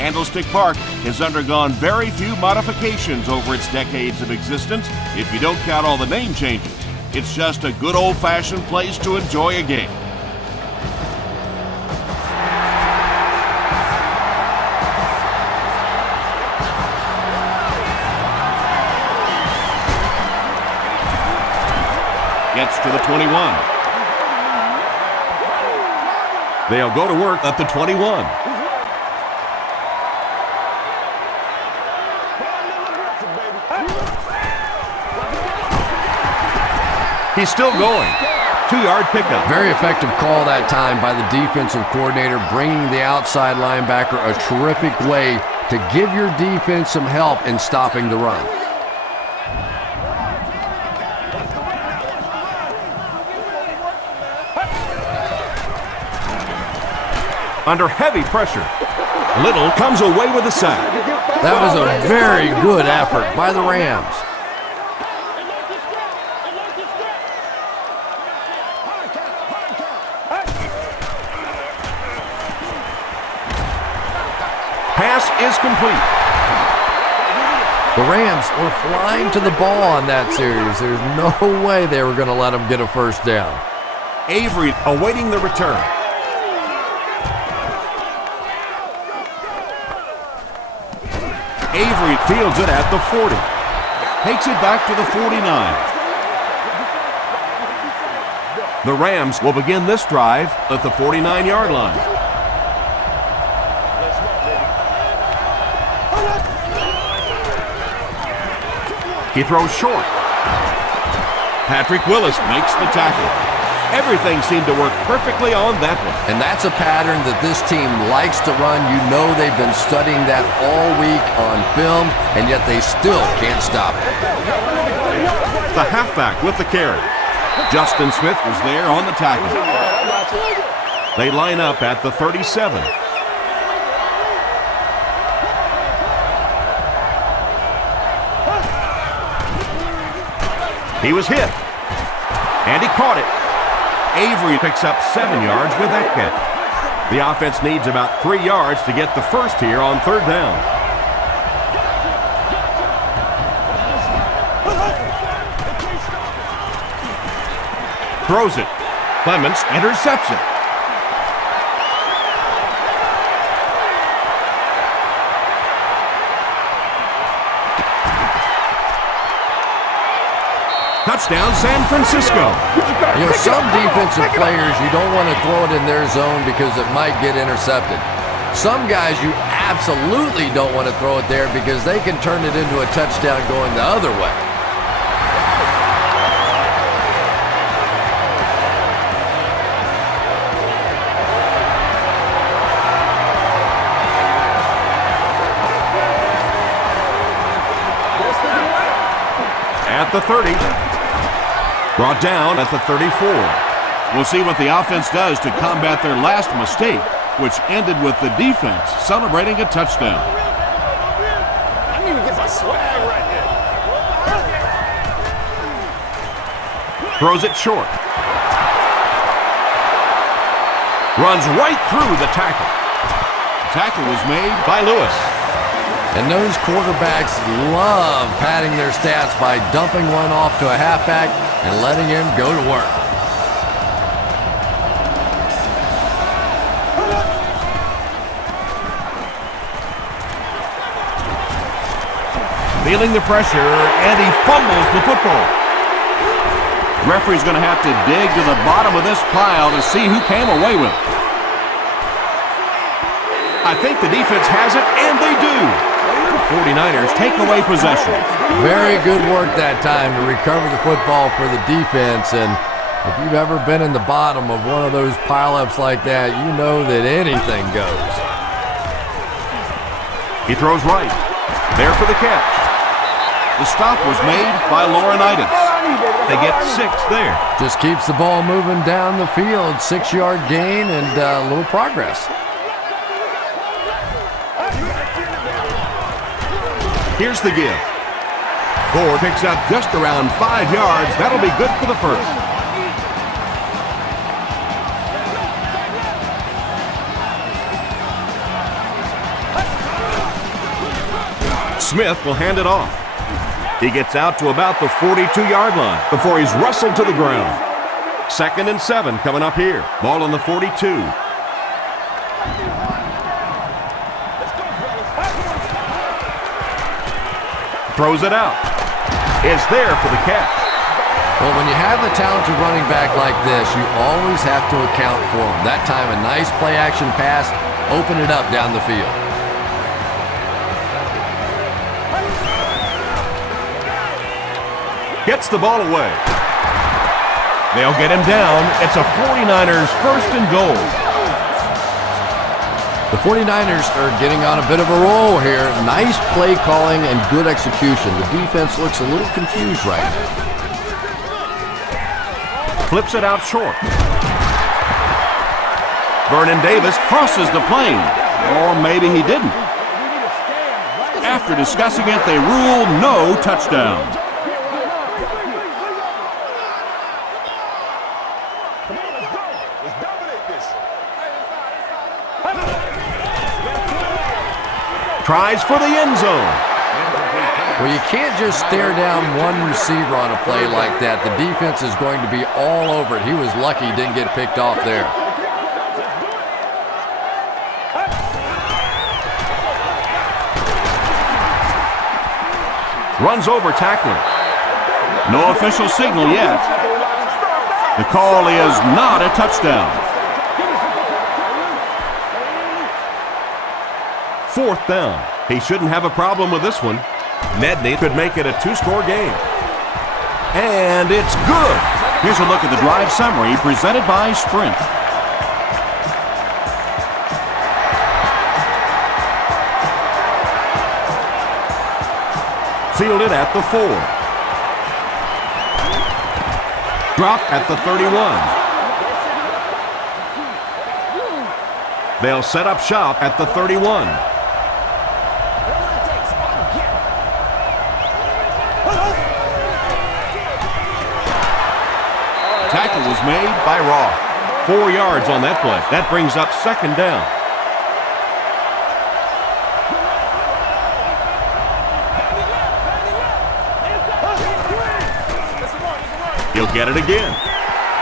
Candlestick Park has undergone very few modifications over its decades of existence, if you don't count all the name changes. It's just a good old-fashioned place to enjoy a game. Gets to the 21. They'll go to work at the 21. He's still going. 2-yard pickup. Very effective call that time by the defensive coordinator, bringing the outside linebacker, a terrific way to give your defense some help in stopping the run. Under heavy pressure, Little comes away with a sack. That was a very good effort by the Rams. Pass is complete. The Rams were flying to the ball on that series. There's no way they were going to let them get a first down. Avery awaiting the return. Avery fields it at the 40. Takes it back to the 49. The Rams will begin this drive at the 49-yard line. He throws short. Patrick Willis makes the tackle. Everything seemed to work perfectly on that one. And that's a pattern that this team likes to run. You know they've been studying that all week on film, and yet they still can't stop it. The halfback with the carry. Justin Smith was there on the tackle. They line up at the 37. He was hit, and he caught it. Avery picks up 7 yards with that catch. The offense needs about 3 yards to get the first here on 3rd down. Throws it. Clements intercepts it. Touchdown, San Francisco. You know, some defensive players, you don't want to throw it in their zone because it might get intercepted. Some guys, you absolutely don't want to throw it there because they can turn it into a touchdown going the other way. At the 30. Brought down at the 34. We'll see what the offense does to combat their last mistake, which ended with the defense celebrating a touchdown. I need to get my swag right there. Throws it short. Runs right through the tackle. The tackle was made by Lewis. And those quarterbacks love padding their stats by dumping one off to a halfback and letting him go to work. Feeling the pressure, and he fumbles the football. Referee's going to have to dig to the bottom of this pile to see who came away with it. I think the defense has it, and they do. The 49ers take away possession. Very good work that time to recover the football for the defense. And if you've ever been in the bottom of one of those pileups like that, you know that anything goes. He throws right. There for the catch. The stop was made by Laurinaitis. They get 6 there. Just keeps the ball moving down the field. 6-yard gain and a little progress. Here's the give. Gore picks up just around 5 yards. That'll be good for the first. Smith will hand it off. He gets out to about the 42-yard line before he's wrestled to the ground. 2nd and 7 coming up here. Ball on the 42. Throws it out. It's there for the catch. Well, when you have a talented running back like this, you always have to account for him. That time, a nice play-action pass, open it up down the field. Gets the ball away. They'll get him down. It's a 49ers 1st and goal. The 49ers are getting on a bit of a roll here. Nice play calling and good execution. The defense looks a little confused right now. Flips it out short. Vernon Davis crosses the plane. Or maybe he didn't. After discussing it, they rule no touchdown. Tries for the end zone. Well, you can't just stare down one receiver on a play like that. The defense is going to be all over it. He was lucky he didn't get picked off there. Runs over tackler. No official signal yet. The call is not a touchdown. 4th down. He shouldn't have a problem with this one. Medney could make it a 2-score game. And it's good. Here's a look at the drive summary presented by Sprint. Fielded at the 4. Dropped at the 31. They'll set up shop at the 31. Tackle was made by Roth. 4 yards on that play. That brings up 2nd down. He'll get it again.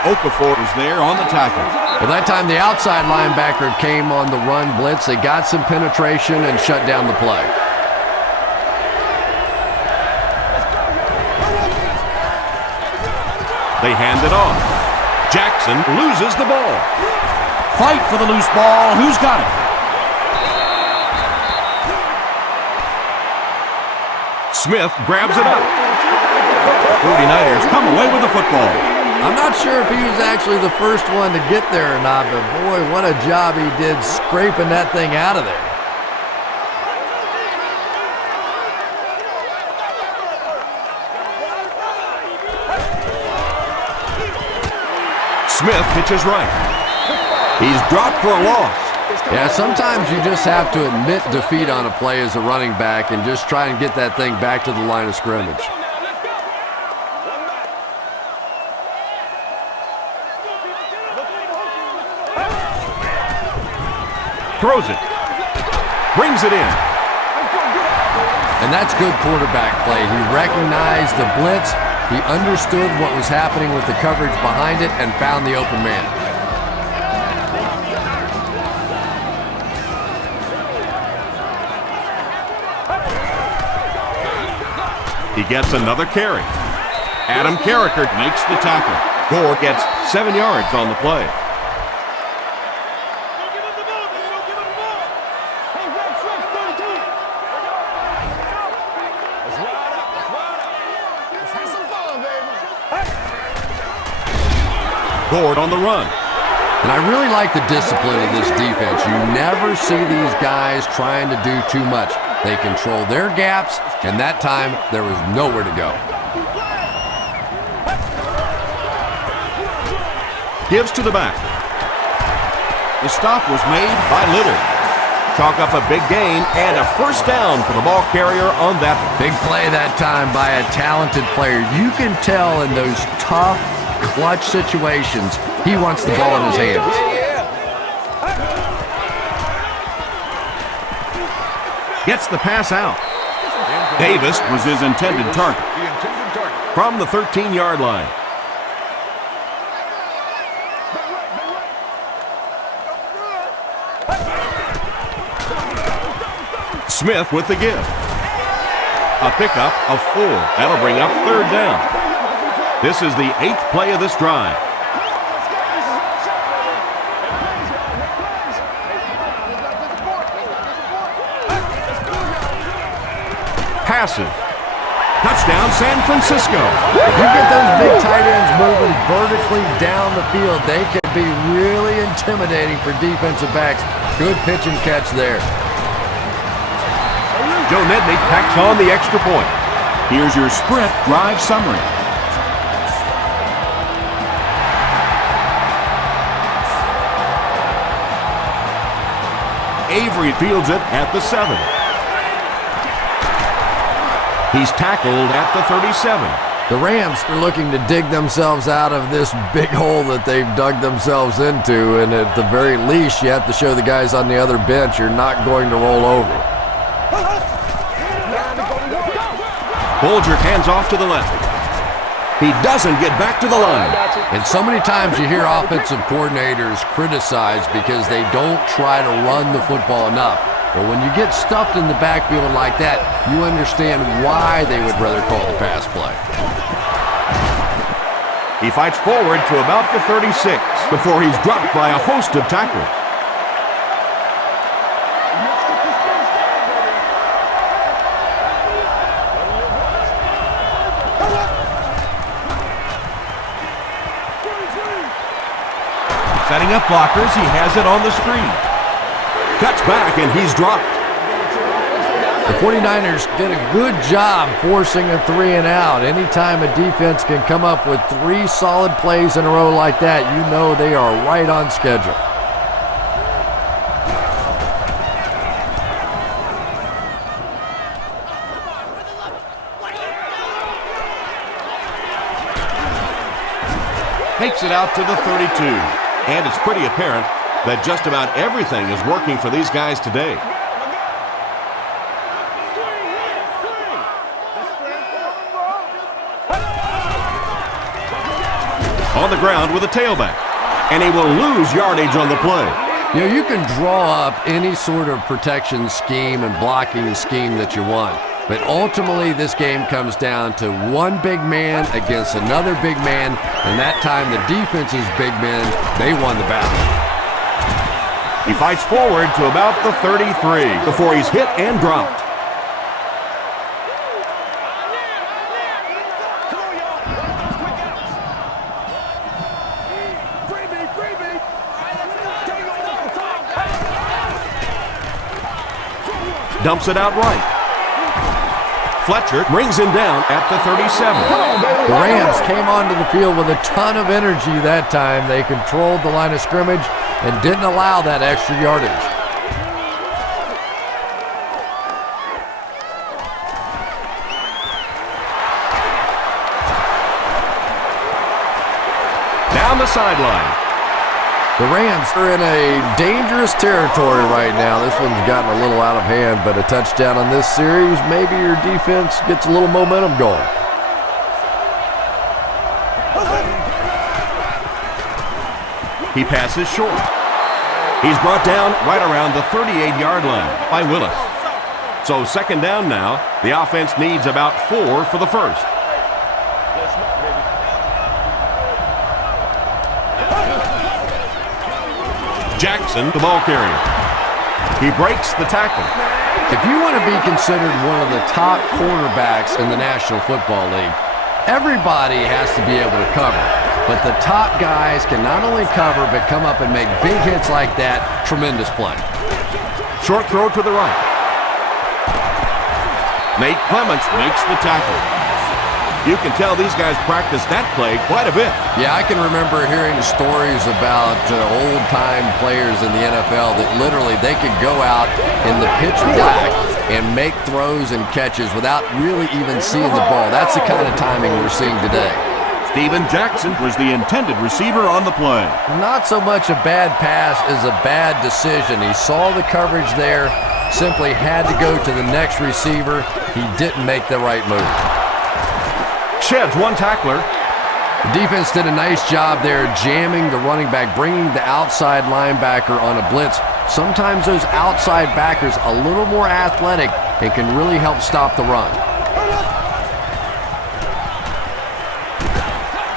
Okafor was there on the tackle. Well, that time the outside linebacker came on the run blitz. They got some penetration and shut down the play. They hand it off. Jackson loses the ball. Fight for the loose ball. Who's got it? Smith grabs it up. 49ers come away with the football. I'm not sure if he was actually the first one to get there or not, but boy, what a job he did scraping that thing out of there. Smith pitches right. He's dropped for a loss. Yeah, sometimes you just have to admit defeat on a play as a running back and just try and get that thing back to the line of scrimmage. Throws it. Brings it in. And that's good quarterback play. He recognized the blitz. He understood what was happening with the coverage behind it and found the open man. He gets another carry. Adam Carricker makes the tackle. Gore gets 7 yards on the play. Gord on the run. And I really like the discipline of this defense. You never see these guys trying to do too much. They control their gaps, and that time there was nowhere to go. Gives to the back. The stop was made by Little. Chalk up a big gain and a 1st down for the ball carrier on that one. Big play that time by a talented player. You can tell in those tough, clutch situations, he wants the ball in his hands. Gets the pass out. Davis was his intended target. From the 13-yard line. Smith with the give. A pickup of 4. That'll bring up 3rd down. This is the 8th play of this drive. Passes. Touchdown, San Francisco. If you get those big tight ends moving vertically down the field, they can be really intimidating for defensive backs. Good pitch and catch there. Joe Nedney packs on the extra point. Here's your sprint drive summary. Avery fields it at the 7. He's tackled at the 37. The Rams are looking to dig themselves out of this big hole that they've dug themselves into, and at the very least, you have to show the guys on the other bench you're not going to roll over. Bolger hands off to the left. He doesn't get back to the line. And so many times you hear offensive coordinators criticized because they don't try to run the football enough. But when you get stuffed in the backfield like that, you understand why they would rather call the pass play. He fights forward to about the 36 before he's dropped by a host of tacklers. Setting up blockers, he has it on the screen. Cuts back and he's dropped. The 49ers did a good job forcing a 3 and out. Anytime a defense can come up with 3 solid plays in a row like that, you know they are right on schedule. Takes it out to the 32. And it's pretty apparent that just about everything is working for these guys today. On the ground with a tailback. And he will lose yardage on the play. You know, you can draw up any sort of protection scheme and blocking scheme that you want. But ultimately, this game comes down to one big man against another big man, and that time the defense's big men, they won the battle. He fights forward to about the 33 before he's hit and dropped. Dumps it out right. Fletcher brings him down at the 37. The Rams came onto the field with a ton of energy that time. They controlled the line of scrimmage and didn't allow that extra yardage. Down the sideline. The Rams are in a dangerous territory right now. This one's gotten a little out of hand, but a touchdown on this series, maybe your defense gets a little momentum going. He passes short. He's brought down right around the 38-yard line by Willis. So 2nd down now. The offense needs about 4 for the first. Jackson, the ball carrier. He breaks the tackle. If you want to be considered one of the top quarterbacks in the National Football League, everybody has to be able to cover. But the top guys can not only cover, but come up and make big hits like that. Tremendous play. Short throw to the right. Nate Clements makes the tackle. You can tell these guys practice that play quite a bit. Yeah, I can remember hearing stories about old-time players in the NFL that literally they could go out in the pitch black and make throws and catches without really even seeing the ball. That's the kind of timing we're seeing today. Steven Jackson was the intended receiver on the play. Not so much a bad pass as a bad decision. He saw the coverage there, simply had to go to the next receiver. He didn't make the right move. Sheds one tackler. The defense did a nice job there jamming the running back, bringing the outside linebacker on a blitz. Sometimes those outside backers a little more athletic and can really help stop the run.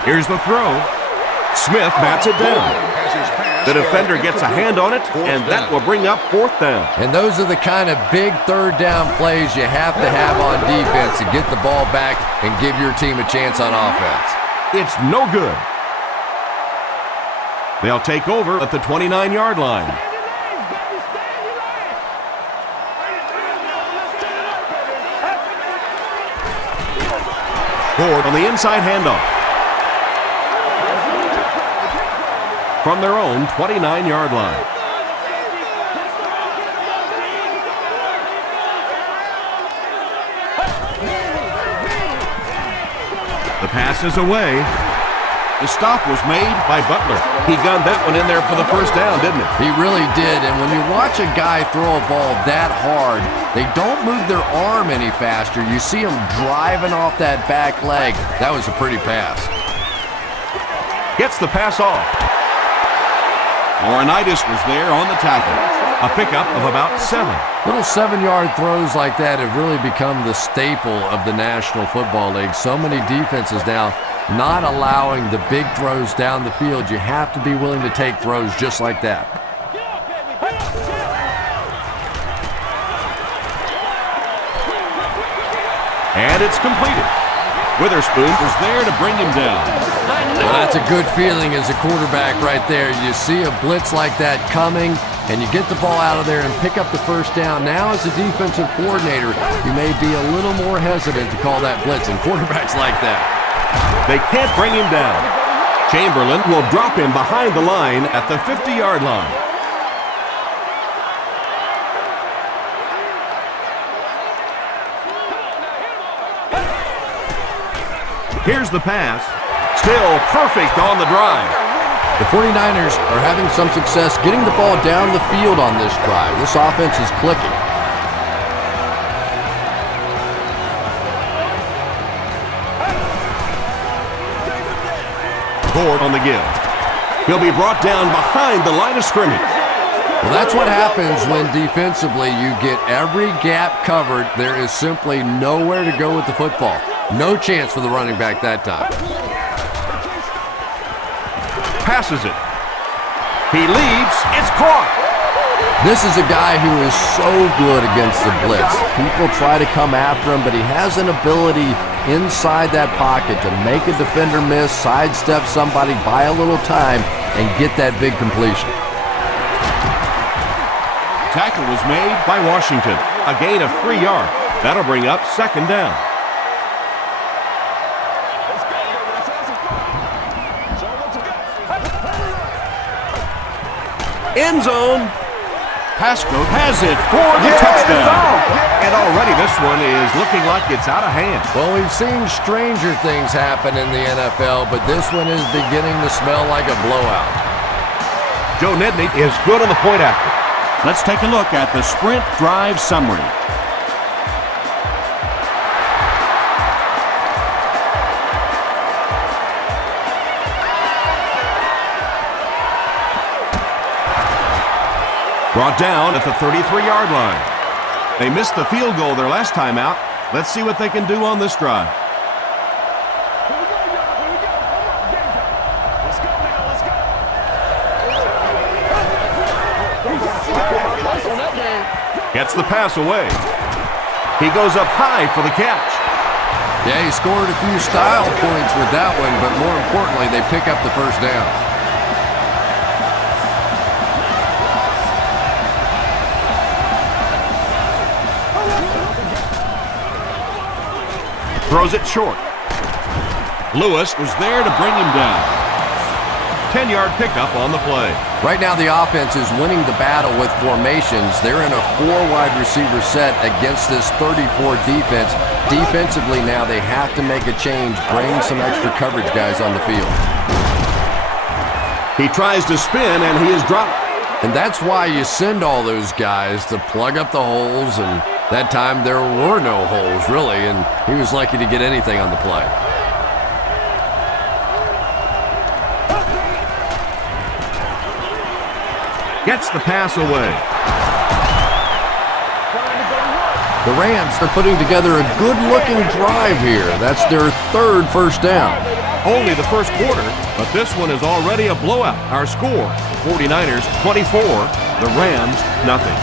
Here's the throw. Smith bats it down. The defender gets a hand on it, and that will bring up 4th down. And those are the kind of big 3rd down plays you have to have on defense to get the ball back and give your team a chance on offense. It's no good. They'll take over at the 29-yard line. Ford on the inside handoff. From their own 29-yard line. The pass is away. The stop was made by Butler. He gunned that one in there for the 1st down, didn't he? He really did, and when you watch a guy throw a ball that hard, they don't move their arm any faster. You see him driving off that back leg. That was a pretty pass. Gets the pass off. Laurinaitis was there on the tackle. A pickup of about 7. Little 7-yard throws like that have really become the staple of the National Football League. So many defenses now not allowing the big throws down the field. You have to be willing to take throws just like that. And it's completed. Witherspoon was there to bring him down. Well, that's a good feeling as a quarterback right there. You see a blitz like that coming, and you get the ball out of there and pick up the 1st down. Now as a defensive coordinator, you may be a little more hesitant to call that blitz, and quarterbacks like that. They can't bring him down. Chamberlain will drop him behind the line at the 50-yard line. Here's the pass. Still perfect on the drive. The 49ers are having some success getting the ball down the field on this drive. This offense is clicking. Ford on the give. He'll be brought down behind the line of scrimmage. Well, that's what happens when defensively you get every gap covered. There is simply nowhere to go with the football. No chance for the running back that time. Passes it. He leads. It's caught. This is a guy who is so good against the blitz. People try to come after him, but he has an ability inside that pocket to make a defender miss, sidestep somebody, buy a little time, and get that big completion. Tackle was made by Washington. A gain of 3 yards. That'll bring up 2nd down. End zone. Pasco has it for the touchdown. And already this one is looking like it's out of hand. Well, we've seen stranger things happen in the NFL, but this one is beginning to smell like a blowout. Joe Nedney is good on the point after. Let's take a look at the sprint drive summary. Brought down at the 33-yard line. They missed the field goal their last time out. Let's see what they can do on this drive. Gets the pass away. He goes up high for the catch. Yeah, he scored a few style points with that one, but more importantly, they pick up the 1st down. Throws it short. Lewis was there to bring him down. 10-yard pickup on the play. Right now the offense is winning the battle with formations. They're in a 4-wide receiver set against this 34 defense. Defensively now they have to make a change, bring some extra coverage guys on the field. He tries to spin and he is dropped. And that's why you send all those guys to plug up the holes, and that time there were no holes, really, and he was lucky to get anything on the play. Gets the pass away. The Rams are putting together a good-looking drive here. That's their third first down. Only the first quarter, but this one is already a blowout. Our score, 49ers 24, the Rams nothing.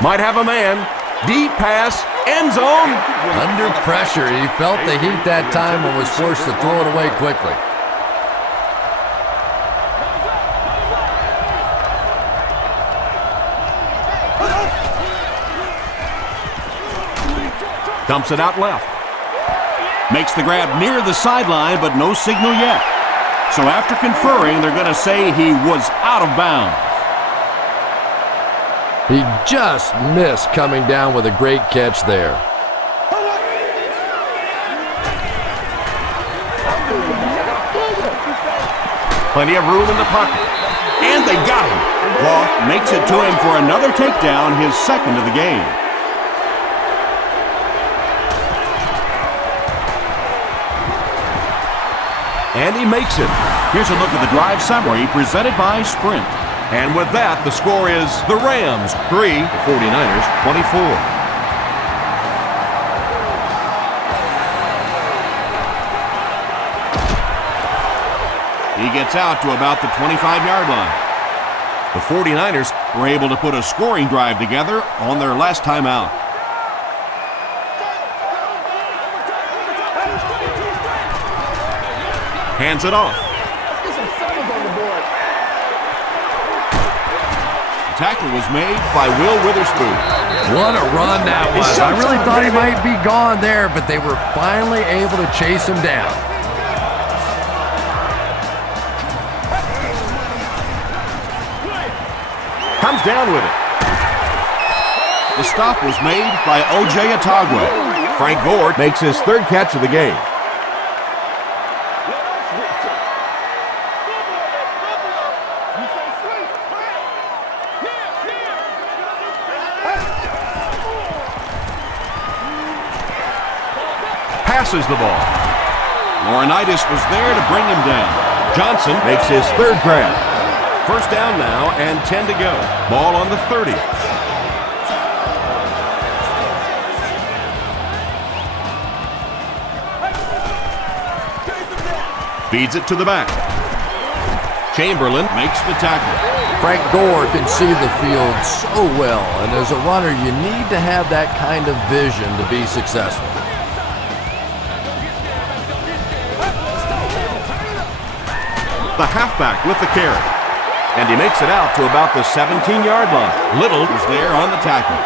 Might have a man. Deep pass, end zone. Under pressure, he felt the heat that time and was forced to throw it away quickly. Dumps it out left. Makes the grab near the sideline, but no signal yet. So after conferring, they're going to say he was out of bounds. He just missed coming down with a great catch there. Plenty of room in the pocket. And they got him. Roth makes it to him for another takedown, his second of the game. And he makes it. Here's a look at the drive summary presented by Sprint. And with that, the score is the Rams 3, the 49ers 24. He gets out to about the 25-yard line. The 49ers were able to put a scoring drive together on their last time out. Hands it off. The tackle was made by Will Witherspoon. What a run that was. I really thought he might be gone there, but they were finally able to chase him down. Comes down with it. The stop was made by O.J. Atagwe. Frank Gore makes his third catch of the game. Passes the ball. Laurinaitis was there to bring him down. Johnson makes his third grab. First down now and 10 to go. Ball on the 30. Feeds it to the back. Chamberlain makes the tackle. Frank Gore can see the field so well, and as a runner, you need to have that kind of vision to be successful. The halfback with the carry. And he makes it out to about the 17-yard line. Little is there on the tackle.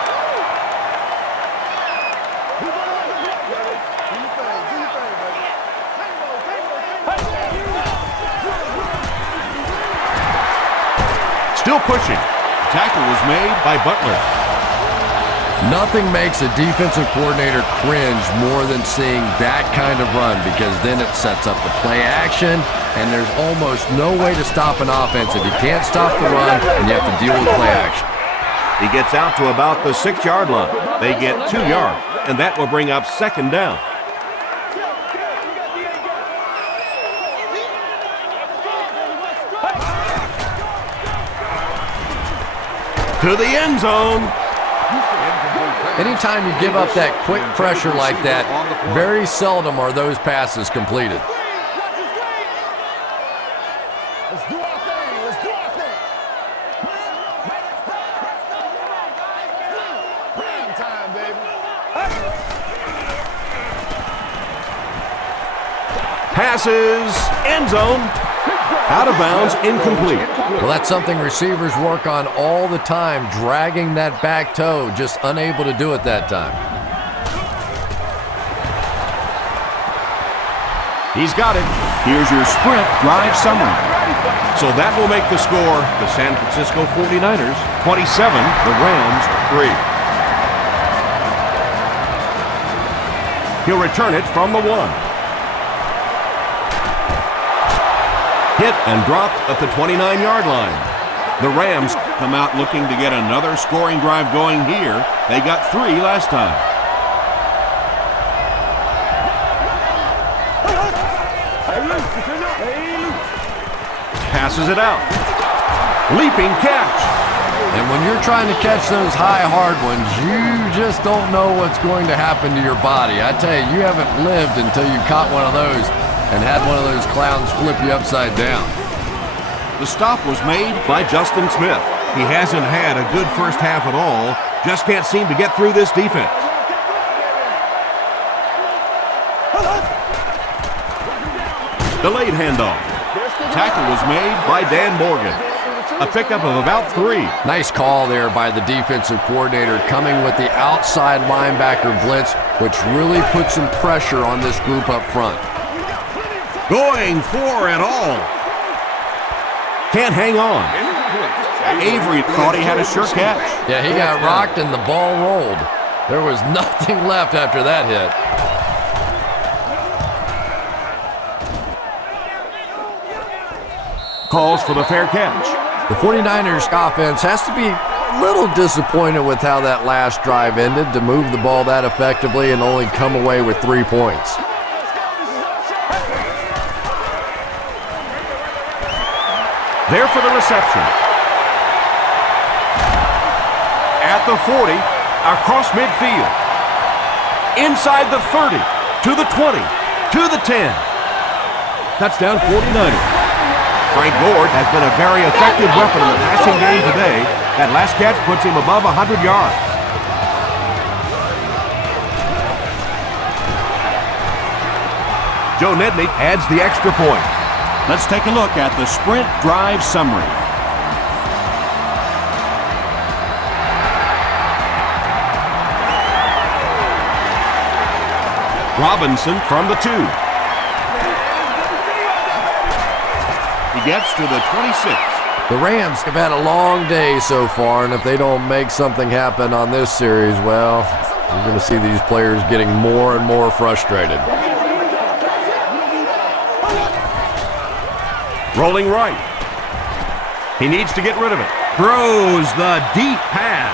Still pushing. Tackle was made by Butler. Nothing makes a defensive coordinator cringe more than seeing that kind of run, because then it sets up the play action, and there's almost no way to stop an offense if you can't stop the run and you have to deal with play action. He gets out to about the 6-yard line. They get 2 yards, and that will bring up second down. To the end zone. Anytime you give up that quick pressure like that, very seldom are those passes completed. Let's do our thing. Let's do our thing. Prime time, baby. Passes, end zone, out of bounds, incomplete. Well, that's something receivers work on all the time, dragging that back toe, just unable to do it that time. He's got it. Here's your Sprint drive summary. So that will make the score the San Francisco 49ers 27, the Rams 3. He'll return it from the 1. Hit and dropped at the 29-yard line. The Rams come out looking to get another scoring drive going here. They got 3 last time. Passes it out. Leaping catch. And when you're trying to catch those high, hard ones, you just don't know what's going to happen to your body. I tell you, you haven't lived until you caught one of those and had one of those clowns flip you upside down. The stop was made by Justin Smith. He hasn't had a good first half at all. Just can't seem to get through this defense. Delayed handoff. Tackle was made by Dan Morgan. A pickup of about 3. Nice call there by the defensive coordinator, coming with the outside linebacker blitz, which really puts some pressure on this group up front. Going for it all. Can't hang on. Avery thought he had a sure catch. Yeah, he got rocked and the ball rolled. There was nothing left after that hit. Calls for the fair catch. The 49ers offense has to be a little disappointed with how that last drive ended, to move the ball that effectively and only come away with 3 points. There for the reception. At the 40, across midfield. Inside the 30, to the 20, to the 10. Touchdown 49ers. Frank Gore has been a very effective weapon in the passing game today. That last catch puts him above 100 yards. Joe Nedney adds the extra point. Let's take a look at the sprint drive summary. Robinson from the 2. He gets to the 26. The Rams have had a long day so far, and if they don't make something happen on this series, well, you're going to see these players getting more and more frustrated. Rolling right. He needs to get rid of it. Throws the deep pass.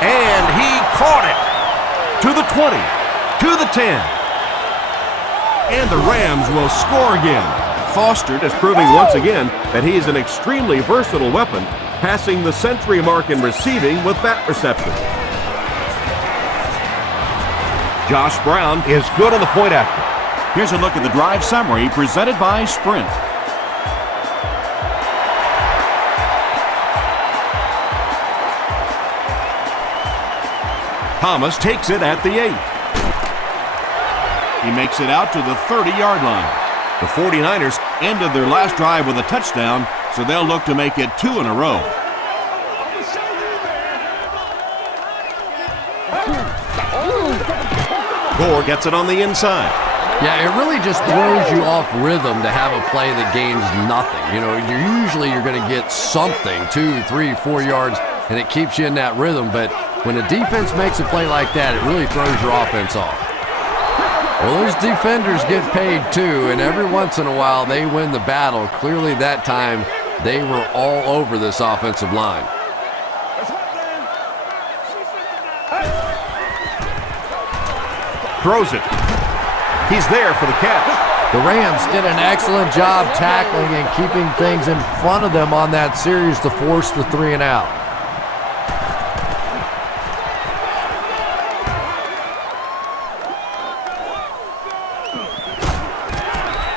And he caught it. To the 20. To the 10. And the Rams will score again. Foster is proving once again that he is an extremely versatile weapon, passing the century mark in receiving with that reception. Josh Brown is good on the point after. Here's a look at the drive summary presented by Sprint. Thomas takes it at the 8. He makes it out to the 30-yard line. The 49ers ended their last drive with a touchdown, so they'll look to make it 2 in a row. Gore gets it on the inside. Yeah, it really just throws you off rhythm to have a play that gains nothing. You know, you're going to get something, 2, 3, 4 yards, and it keeps you in that rhythm. But when a defense makes a play like that, it really throws your offense off. Well, those defenders get paid too, and every once in a while they win the battle. Clearly that time they were all over this offensive line. Throws it. He's there for the catch. The Rams did an excellent job tackling and keeping things in front of them on that series to force the 3 and out.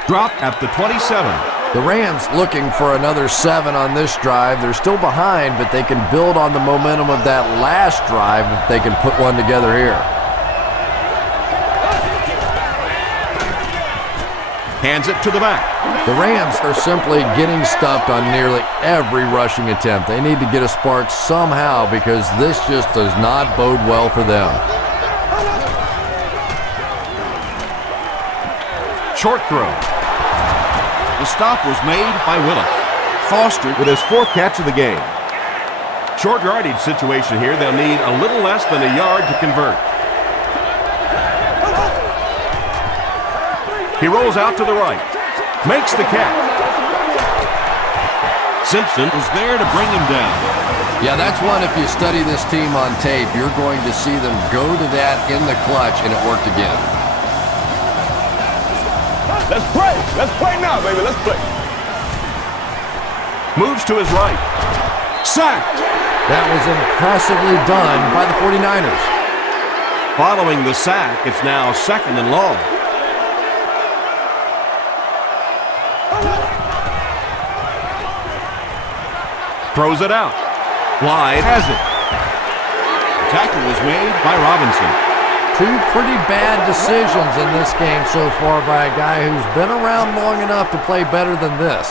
Dropped at the 27. The Rams looking for another 7 on this drive. They're still behind, but they can build on the momentum of that last drive if they can put one together here. Hands it to the back. The Rams are simply getting stuffed on nearly every rushing attempt. They need to get a spark somehow because this just does not bode well for them. Short throw. The stop was made by Willis. Foster with his 4th catch of the game. Short yardage situation here. They'll need a little less than a yard to convert. He rolls out to the right. Makes the catch. Simpson was there to bring him down. Yeah, that's one, if you study this team on tape, you're going to see them go to that in the clutch, and it worked again. Let's play. Let's play now, baby. Let's play. Moves to his right. Sacked. That was impressively done by the 49ers. Following the sack, it's now 2nd and long. Throws it out. Wide has it. The tackle was made by Robinson. Two pretty bad decisions in this game so far by a guy who's been around long enough to play better than this.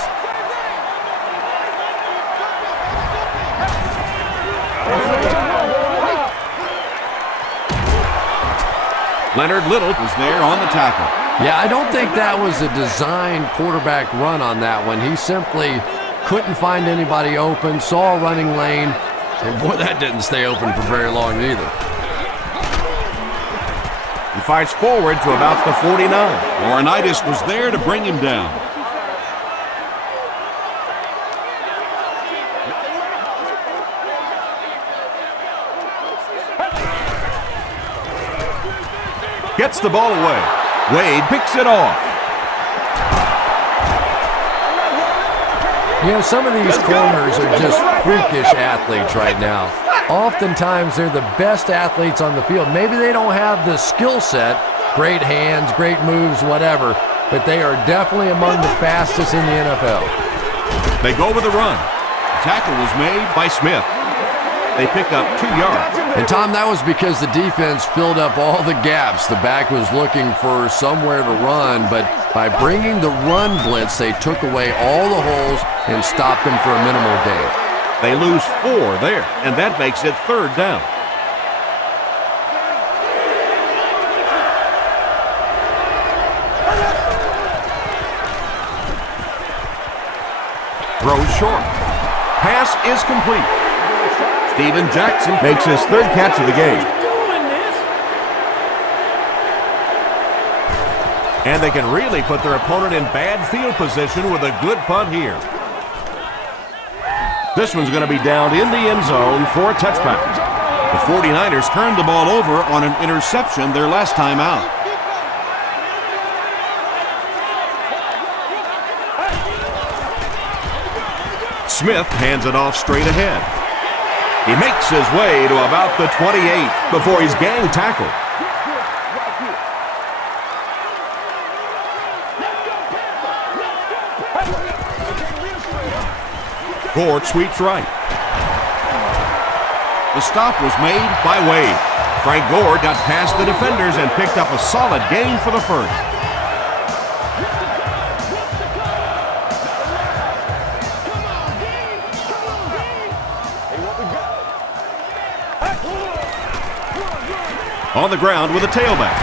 Leonard Little was there on the tackle. Yeah, I don't think that was a designed quarterback run on that one. He simply couldn't find anybody open, saw a running lane, and boy, that didn't stay open for very long either. He fights forward to about the 49. Laurinaitis was there to bring him down. Gets the ball away. Wade picks it off. You know, some of these corners are just freakish athletes right now. Oftentimes, they're the best athletes on the field. Maybe they don't have the skill set, great hands, great moves, whatever, but they are definitely among the fastest in the NFL. They go with a run. The tackle was made by Smith. They pick up 2 yards. And, Tom, that was because the defense filled up all the gaps. The back was looking for somewhere to run, but by bringing the run blitz, they took away all the holes and stopped them for a minimal gain. They lose 4 there, and that makes it 3rd down. Throws short. Pass is complete. Steven Jackson makes his 3rd catch of the game. And they can really put their opponent in bad field position with a good punt here. This one's going to be down in the end zone for a touchback. The 49ers turned the ball over on an interception their last time out. Smith hands it off straight ahead. He makes his way to about the 28 before he's gang tackled. Gore sweeps right. The stop was made by Wade. Frank Gore got past the defenders and picked up a solid gain for the 1st. On the ground with a tailback.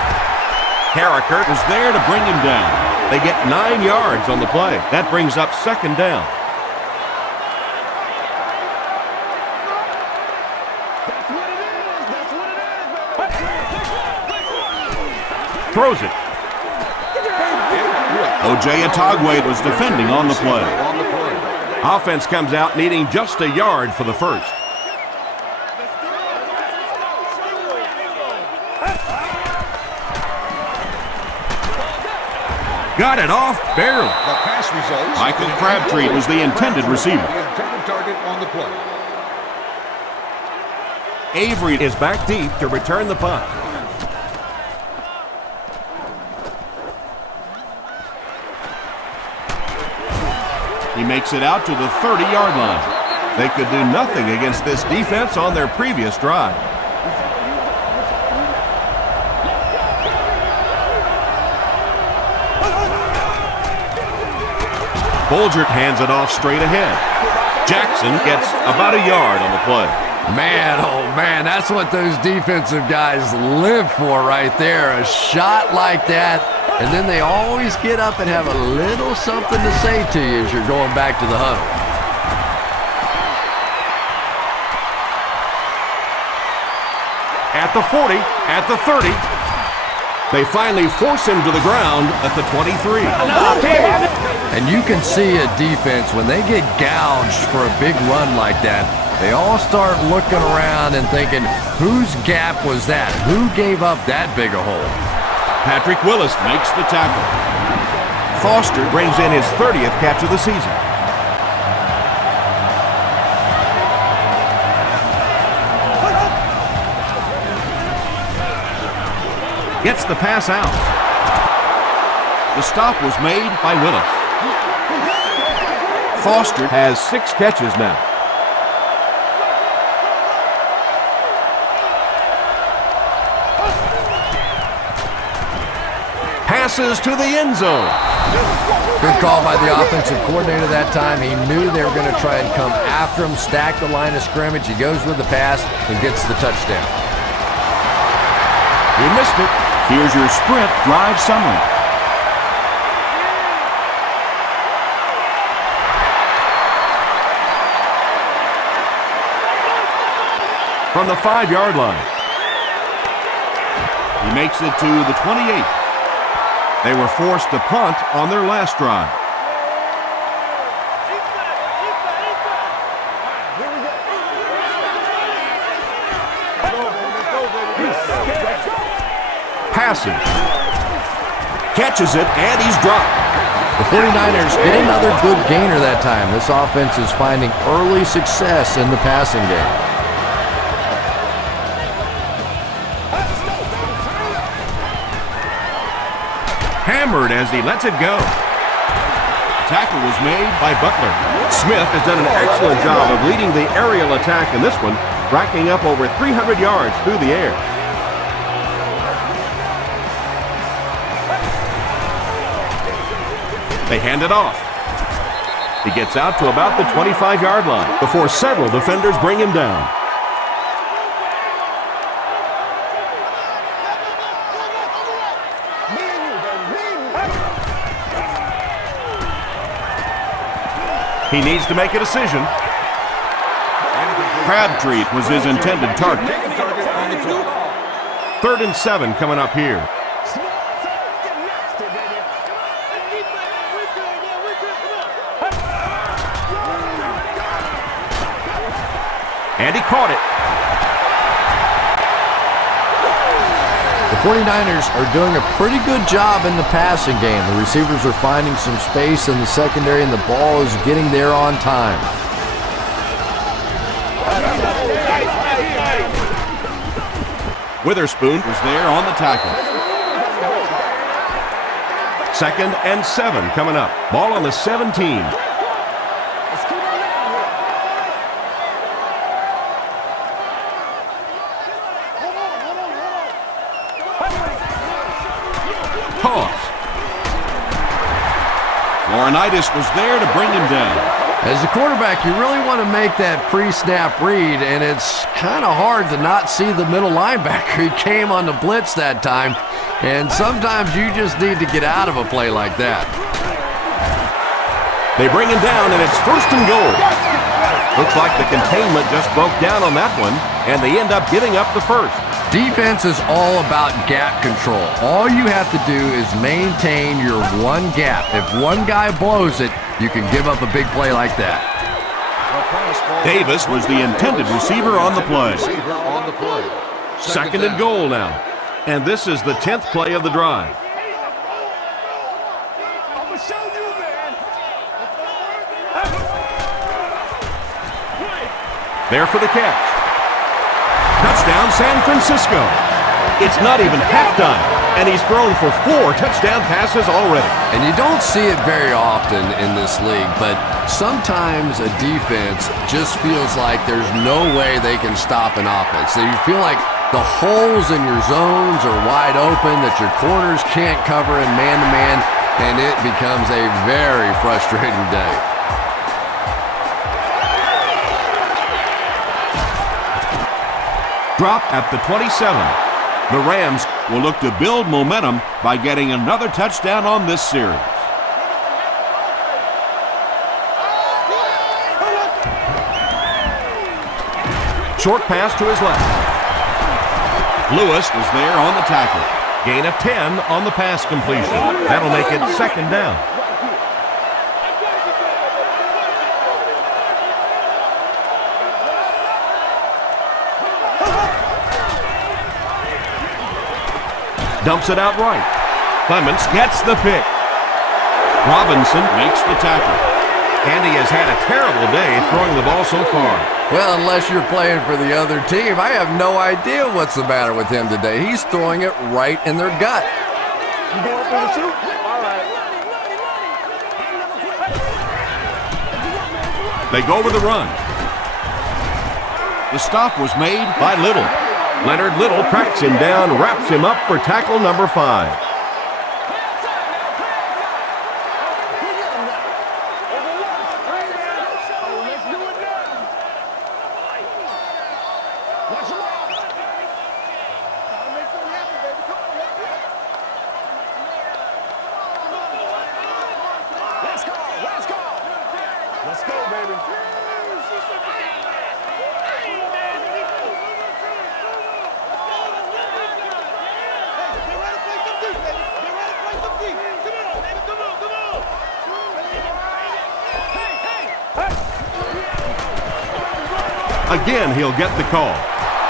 Carricker was there to bring him down. They get 9 yards on the play. That brings up 2nd down. Throws it. O.J. Atogwe was defending on the play. Offense comes out needing just a yard for the 1st. Got it off barely. The pass results. Michael Crabtree was the intended receiver. The intended target on the play. Avery is back deep to return the punt. He makes it out to the 30-yard line. They could do nothing against this defense on their previous drive. Bolger hands it off straight ahead. Jackson gets about a yard on the play. Man, oh man, that's what those defensive guys live for right there. A shot like that, and then they always get up and have a little something to say to you as you're going back to the huddle. At the 40, at the 30. They finally force him to the ground at the 23. And you can see a defense, when they get gouged for a big run like that, they all start looking around and thinking, whose gap was that? Who gave up that big a hole? Patrick Willis makes the tackle. Foster brings in his 30th catch of the season. Gets the pass out. The stop was made by Willis. Foster has 6 catches now. Passes to the end zone. Good call by the offensive coordinator that time. He knew they were going to try and come after him, stack the line of scrimmage. He goes with the pass and gets the touchdown. He missed it. Here's your sprint drive summary. From the 5-yard line. He makes it to the 28. They were forced to punt on their last drive. Passing. Catches it, and he's dropped. The 49ers get another good gainer that time. This offense is finding early success in the passing game. Hammered as he lets it go. Tackle was made by Butler. Smith has done an excellent job of leading the aerial attack in this one, racking up over 300 yards through the air. They hand it off. He gets out to about the 25-yard line before several defenders bring him down. He needs to make a decision. Crabtree was his intended target. 3rd and 7 coming up here. And he caught it. The 49ers are doing a pretty good job in the passing game. The receivers are finding some space in the secondary, and the ball is getting there on time. Witherspoon was there on the tackle. 2nd and 7 coming up. Ball on the 17. Laurinaitis was there to bring him down. As a quarterback, you really want to make that pre-snap read, and it's kind of hard to not see the middle linebacker. He came on the blitz that time, and sometimes you just need to get out of a play like that. They bring him down, and it's 1st and goal. Looks like the containment just broke down on that one, and they end up giving up the first. Defense is all about gap control. All you have to do is maintain your one gap. If one guy blows it, you can give up a big play like that. Davis was the intended receiver on the play. 2nd and goal now. And this is the 10th play of the drive. There for the catch. Touchdown, San Francisco. It's not even half done, and he's thrown for 4 touchdown passes already. And you don't see it very often in this league, but sometimes a defense just feels like there's no way they can stop an offense. So you feel like the holes in your zones are wide open, that your corners can't cover in man-to-man, and it becomes a very frustrating day. Drop at the 27. The Rams will look to build momentum by getting another touchdown on this series. Short pass to his left. Lewis was there on the tackle. Gain of 10 on the pass completion. That'll make it 2nd down. Dumps it out right. Clements gets the pick. Robinson makes the tackle. And he has had a terrible day throwing the ball so far. Well, unless you're playing for the other team, I have no idea what's the matter with him today. He's throwing it right in their gut. You going for the shoot? All right. They go with the run. The stop was made by Little. Leonard Little tracks him down, wraps him up for tackle number 5. Let's go, baby. Again, he'll get the call.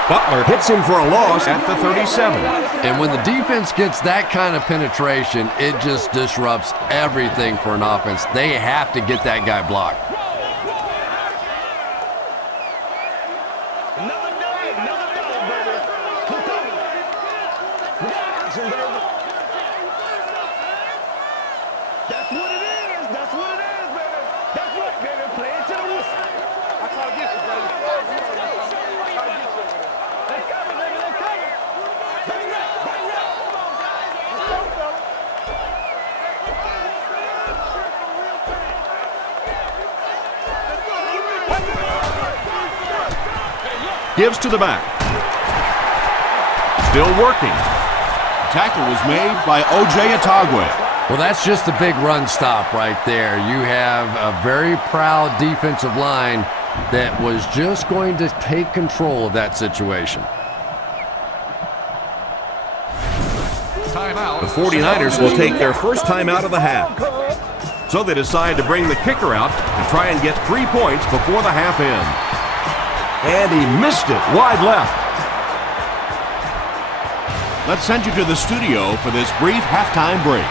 Butler hits him for a loss at the 37. And when the defense gets that kind of penetration, it just disrupts everything for an offense. They have to get that guy blocked. That's what it is. That's what it is, baby. That's what, baby. Play it to the whistle. I can't get you, baby. Let's cover, baby. Let's cover. Bring it up. Bring it up. Let's go, fella. Gives to the back. Still working. Tackle was made by O.J. Atagwe. Well, that's just a big run stop right there. You have a very proud defensive line that was just going to take control of that situation. Timeout. The 49ers will take their first time out of the half. So they decide to bring the kicker out to try and get 3 points before the half end. And he missed it wide left. Let's send you to the studio for this brief halftime break.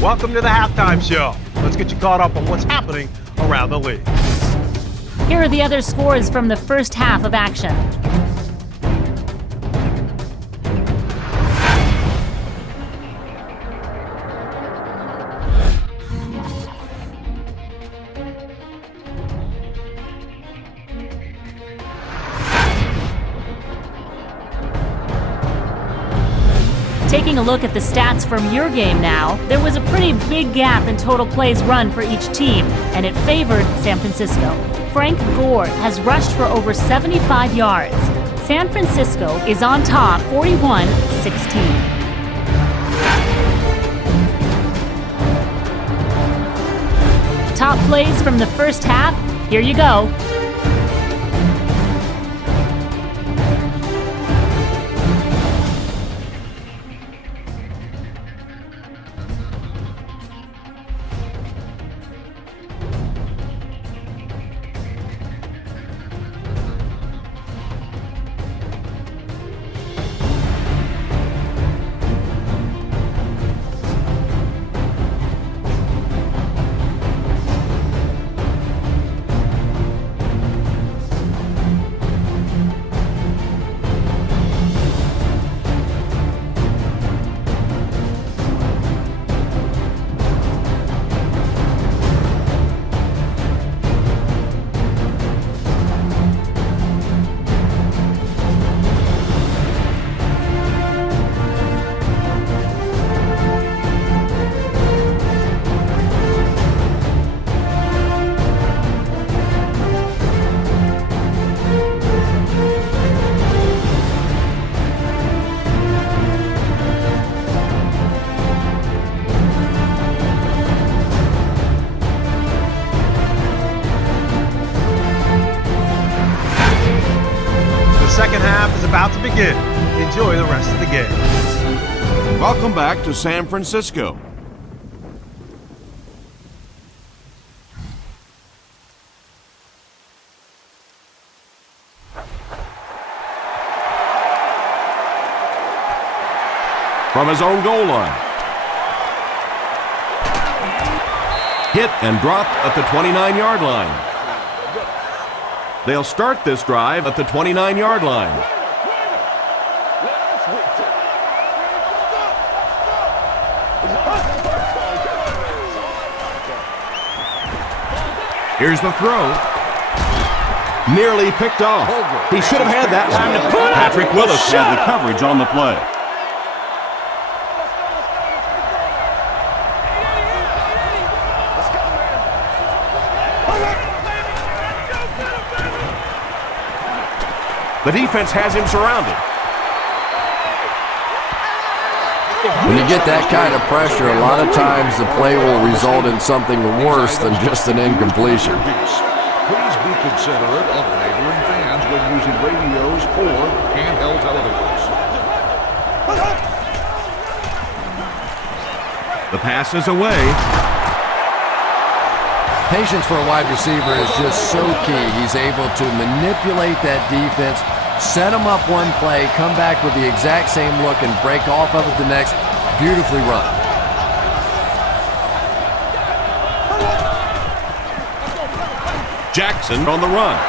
Welcome to the halftime show. Let's get you caught up on what's happening around the league. Here are the other scores from the first half of action. Taking a look at the stats from your game now, there was a pretty big gap in total plays run for each team, and it favored San Francisco. Frank Gore has rushed for over 75 yards. San Francisco is on top 41-16. Top plays from the first half, here you go. begin. Enjoy the rest of the game. Welcome back to San Francisco. From his own goal line. Hit and dropped at the 29-yard line. They'll start this drive at the 29-yard line. Here's the throw. Nearly picked off. He should have had that one. Patrick Willis had the coverage on the play. The defense has him surrounded. When you get that kind of pressure, a lot of times the play will result in something worse than just an incompletion. Please be considerate of neighboring fans when using radios or handheld televisions. The pass is away. Patience for a wide receiver is just so key. He's able to manipulate that defense, set them up one play, come back with the exact same look, and break off of it the next. Beautifully run. Jackson on the run.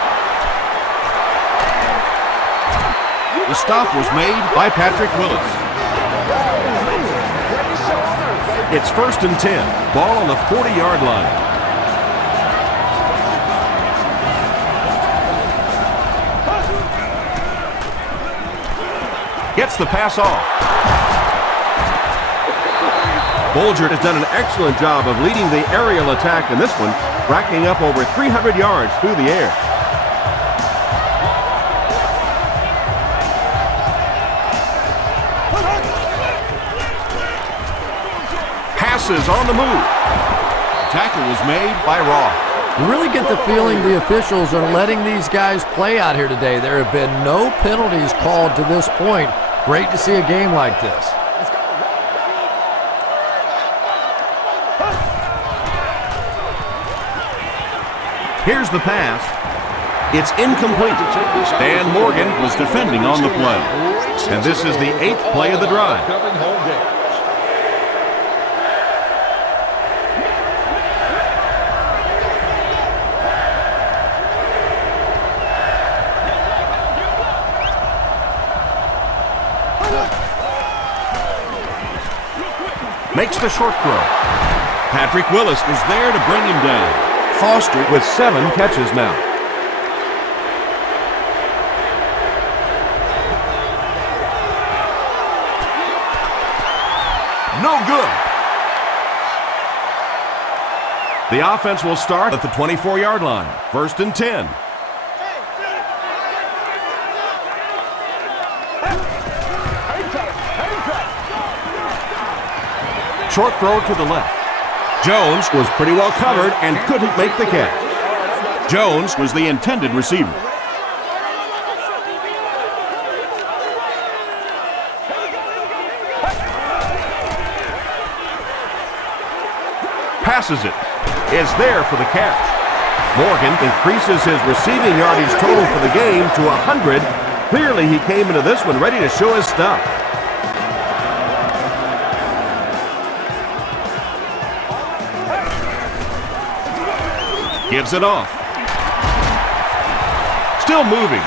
The stop was made by Patrick Willis. It's 1st and 10. Ball on the 40-yard line. Gets the pass off. Bolger has done an excellent job of leading the aerial attack in this one, racking up over 300 yards through the air. Passes on the move. Tackle was made by Roth. You really get the feeling the officials are letting these guys play out here today. There have been no penalties called to this point. Great to see a game like this. Here's the pass. It's incomplete. Dan Morgan was defending on the play. And this is the 8th play of the drive. Makes the short throw. Patrick Willis was there to bring him down. Foster with 7 catches now. No good. The offense will start at the 24-yard line. 1st and 10. Short throw to the left. Jones was pretty well covered and couldn't make the catch. Jones was the intended receiver. Passes it. Is there for the catch. Morgan increases his receiving yardage total for the game to 100. Clearly he came into this one ready to show his stuff. Gives it off. Still moving.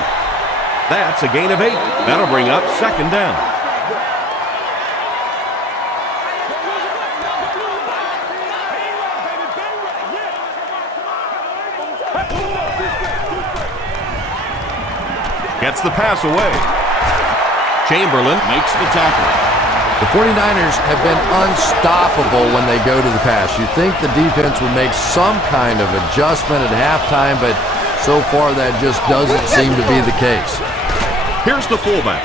That's a gain of 8. That'll bring up 2nd down. Gets the pass away. Chamberlain makes the tackle. The 49ers have been unstoppable when they go to the pass. You'd think the defense would make some kind of adjustment at halftime, but so far that just doesn't seem to be the case. Here's the fullback.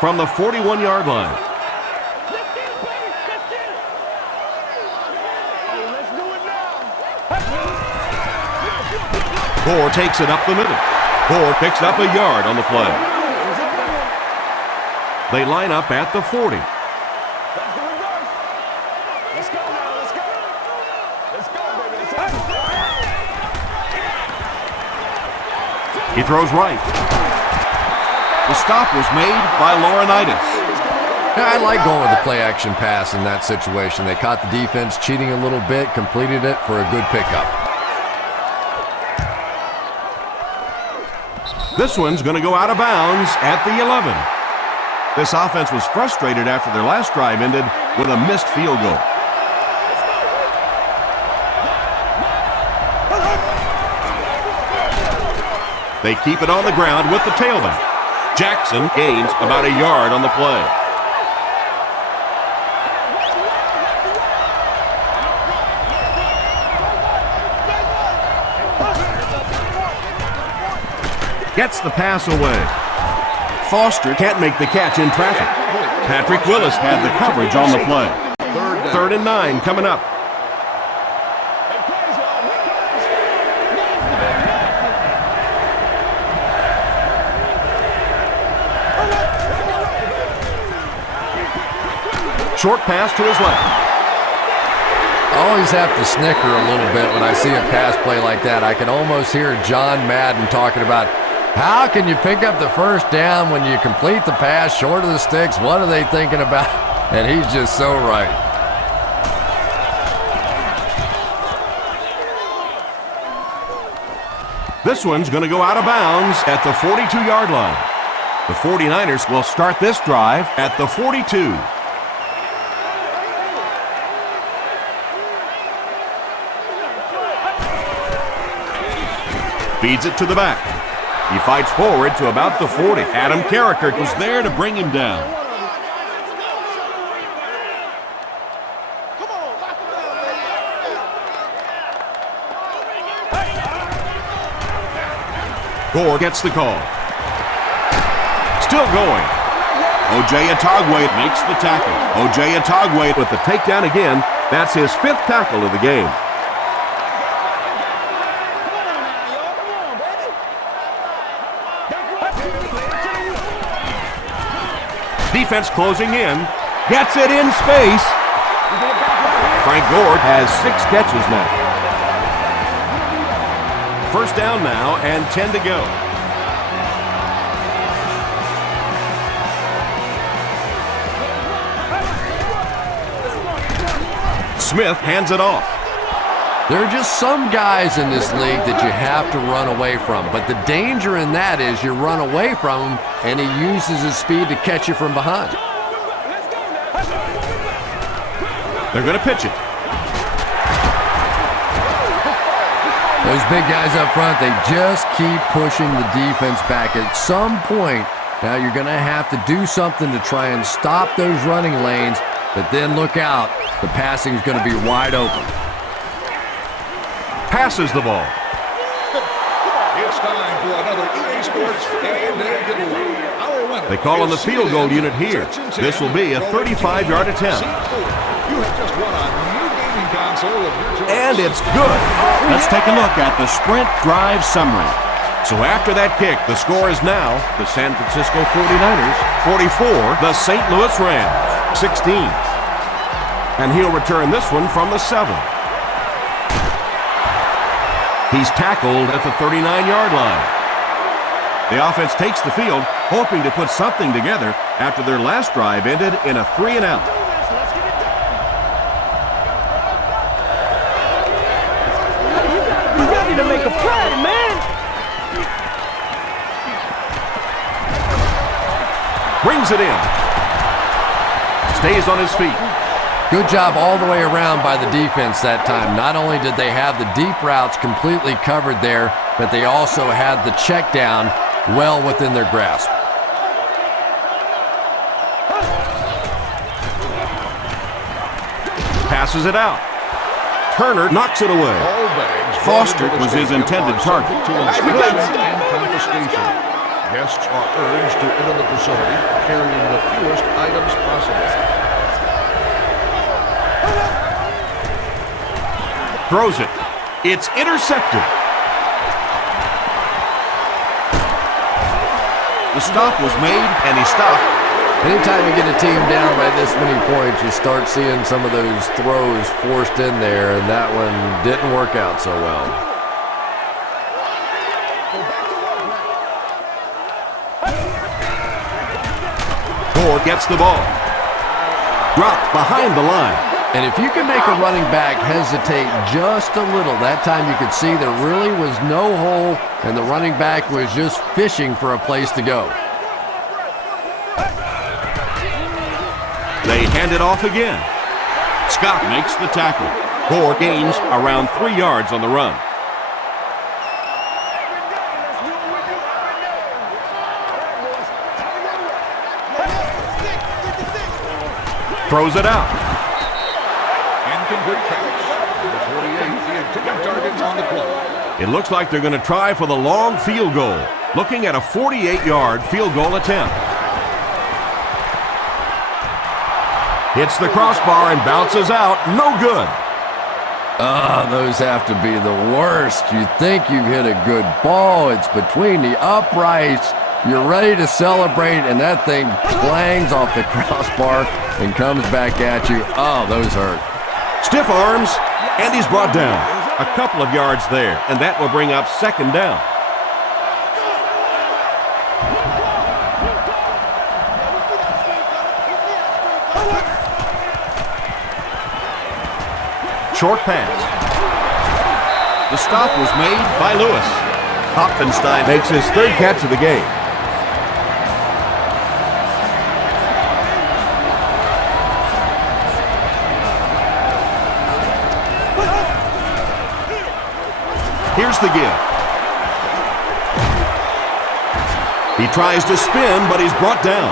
From the 41-yard line. Gore takes it up the middle. Gore picks up a yard on the play. They line up at the 40. That's the reverse. Let's go now. Let's go. Let's go, baby. He throws right. The stop was made by Laurinaitis. Yeah, I like going with the play-action pass in that situation. They caught the defense cheating a little bit, completed it for a good pickup. This one's going to go out of bounds at the 11. This offense was frustrated after their last drive ended with a missed field goal. They keep it on the ground with the tailback. Jackson gains about a yard on the play. Gets the pass away. Foster can't make the catch in traffic. Patrick Willis had the coverage on the play. 3rd and 9 coming up. Short pass to his left. I always have to snicker a little bit when I see a pass play like that. I can almost hear John Madden talking about, how can you pick up the first down when you complete the pass short of the sticks? What are they thinking about? And he's just so right. This one's going to go out of bounds at the 42-yard line. The 49ers will start this drive at the 42. Feeds it to the back. He fights forward to about the 40. Adam Carricker was there to bring him down. Gore gets the call. Still going. O.J. Atogwe makes the tackle. O.J. Atogwe with the takedown again. That's his 5th tackle of the game. Defense closing in. Gets it in space. Frank Gore has 6 catches now. First down now and 10 to go. Smith hands it off. There are just some guys in this league that you have to run away from. But the danger in that is you run away from him and he uses his speed to catch you from behind. They're going to pitch it. Those big guys up front, they just keep pushing the defense back. At some point, now you're going to have to do something to try and stop those running lanes. But then look out, the passing is going to be wide open. Passes the ball. It's time for another EA Sports Game Day giveaway. Our winner. They call on the field goal unit here. This will be a 35-yard attempt. You have just won a new gaming console of your choice. And it's good. Let's take a look at the sprint drive summary. So after that kick, the score is now the San Francisco 49ers 44, the St. Louis Rams 16. And he'll return this one from the 7. He's tackled at the 39-yard line. The offense takes the field, hoping to put something together after their last drive ended in a 3-and-out. You ready to make a play, man? Brings it in. Stays on his feet. Good job all the way around by the defense that time. Not only did they have the deep routes completely covered there, but they also had the check down well within their grasp. Passes it out. Turner knocks it away. Foster was his intended target. To inspection and confiscation. Guests are urged to enter the facility carrying the fewest items possible. Throws it. It's intercepted. The stop was made, and he stopped. Anytime you get a team down by this many points, you start seeing some of those throws forced in there, and that one didn't work out so well. Gore gets the ball. Dropped behind the line. And if you can make a running back hesitate just a little, that time you could see there really was no hole, and the running back was just fishing for a place to go. They hand it off again. Scott makes the tackle. Gore gains around 3 yards on the run. Throws it out. Incomplete pass. Number 48, the intended target on the play. It looks like they're going to try for the long field goal. Looking at a 48-yard field goal attempt. Hits the crossbar and bounces out. No good. Those have to be the worst. You think you've hit a good ball. It's between the uprights. You're ready to celebrate, and that thing clangs off the crossbar and comes back at you. Oh, those hurt. Stiff arms, and he's brought down. A couple of yards there, and that will bring up second down. Short pass. The stop was made by Lewis. Hopfenstein makes his third catch of the game. Here's the give. He tries to spin, but he's brought down.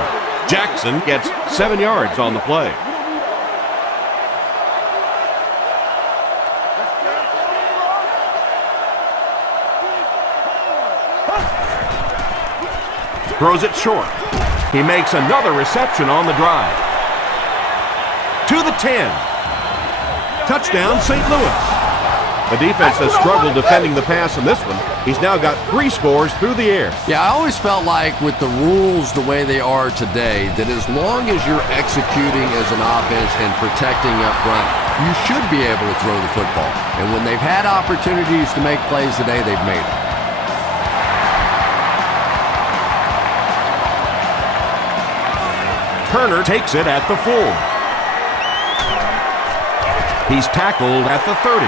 Jackson gets 7 yards on the play. Throws it short. He makes another reception on the drive. To the 10. Touchdown, St. Louis. The defense has struggled defending the pass in this one. He's now got 3 scores through the air. Yeah, I always felt like with the rules the way they are today, that as long as you're executing as an offense and protecting up front, you should be able to throw the football. And when they've had opportunities to make plays today, they've made them. Turner takes it at the 4. He's tackled at the 30.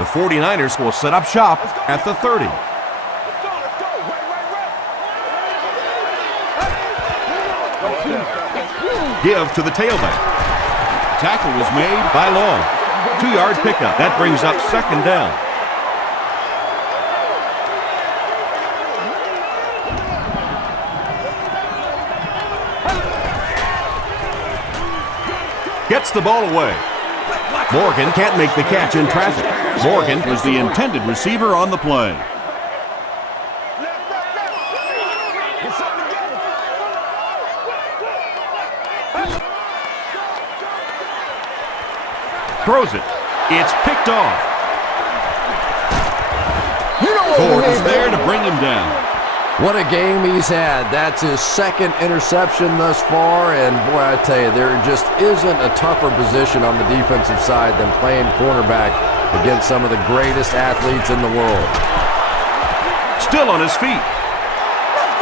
The 49ers will set up shop at the 30. Give to the tailback. Tackle was made by Long. 2-yard pickup. That brings up second down. Gets the ball away. Morgan can't make the catch in traffic. Morgan was the intended receiver on the play. Throws it. It's picked off. Ford is there to bring him down. What a game he's had. That's his second interception thus far, and boy, I tell you, there just isn't a tougher position on the defensive side than playing cornerback against some of the greatest athletes in the world. Still on his feet.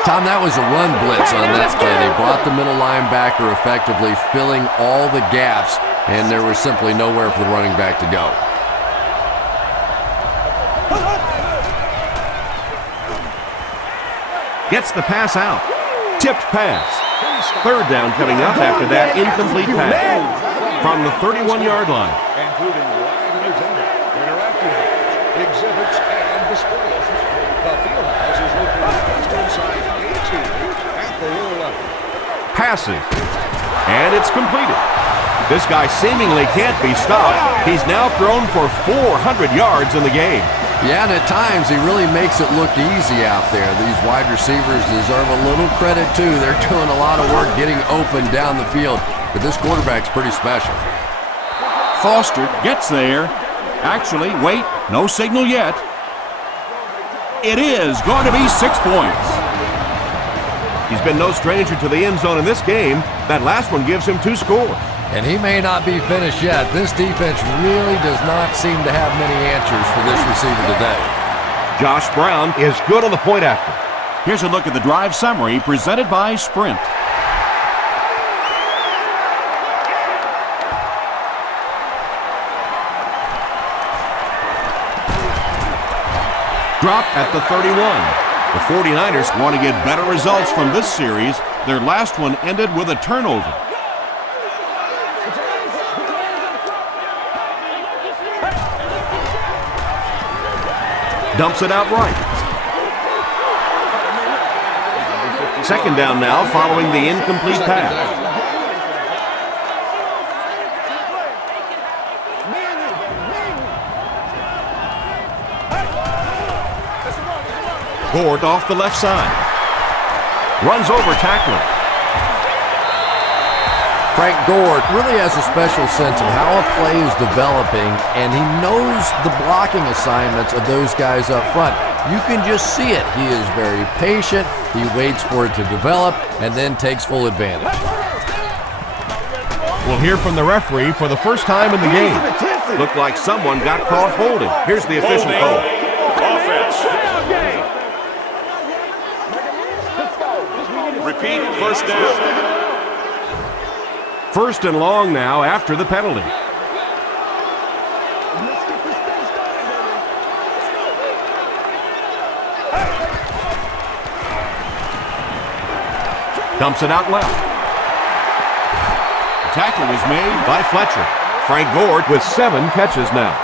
Tom, that was a run blitz on that play. They brought the middle linebacker effectively filling all the gaps, and there was simply nowhere for the running back to go. Gets the pass out. Tipped pass. Third down coming up after that incomplete pass. From the 31-yard line. Including live entertainment, interactive exhibits, and displays. The Fieldhouse is located just inside 18 at the lower level. Passes. And it's completed. This guy seemingly can't be stopped. He's now thrown for 400 yards in the game. Yeah, and at times he really makes it look easy out there. These wide receivers deserve a little credit, too. They're doing a lot of work getting open down the field. But this quarterback's pretty special. Foster gets there. Actually, wait, no signal yet. It is going to be 6 points. He's been no stranger to the end zone in this game. That last one gives him 2 scores. And he may not be finished yet. This defense really does not seem to have many answers for this receiver today. Josh Brown is good on the point after. Here's a look at the drive summary presented by Sprint. Dropped at the 31. The 49ers want to get better results from this series. Their last one ended with a turnover. Dumps it out right. Second down now following the incomplete pass. Gord off the left side. Runs over tackler. Frank Gore really has a special sense of how a play is developing, and he knows the blocking assignments of those guys up front. You can just see it. He is very patient. He waits for it to develop and then takes full advantage. We'll hear from the referee for the first time in the game. Looked like someone got caught holding. Here's the official call. Offense. Repeat, first down. First and long now after the penalty. Dumps it out left. The tackle was made by Fletcher. Frank Gore with 7 catches now.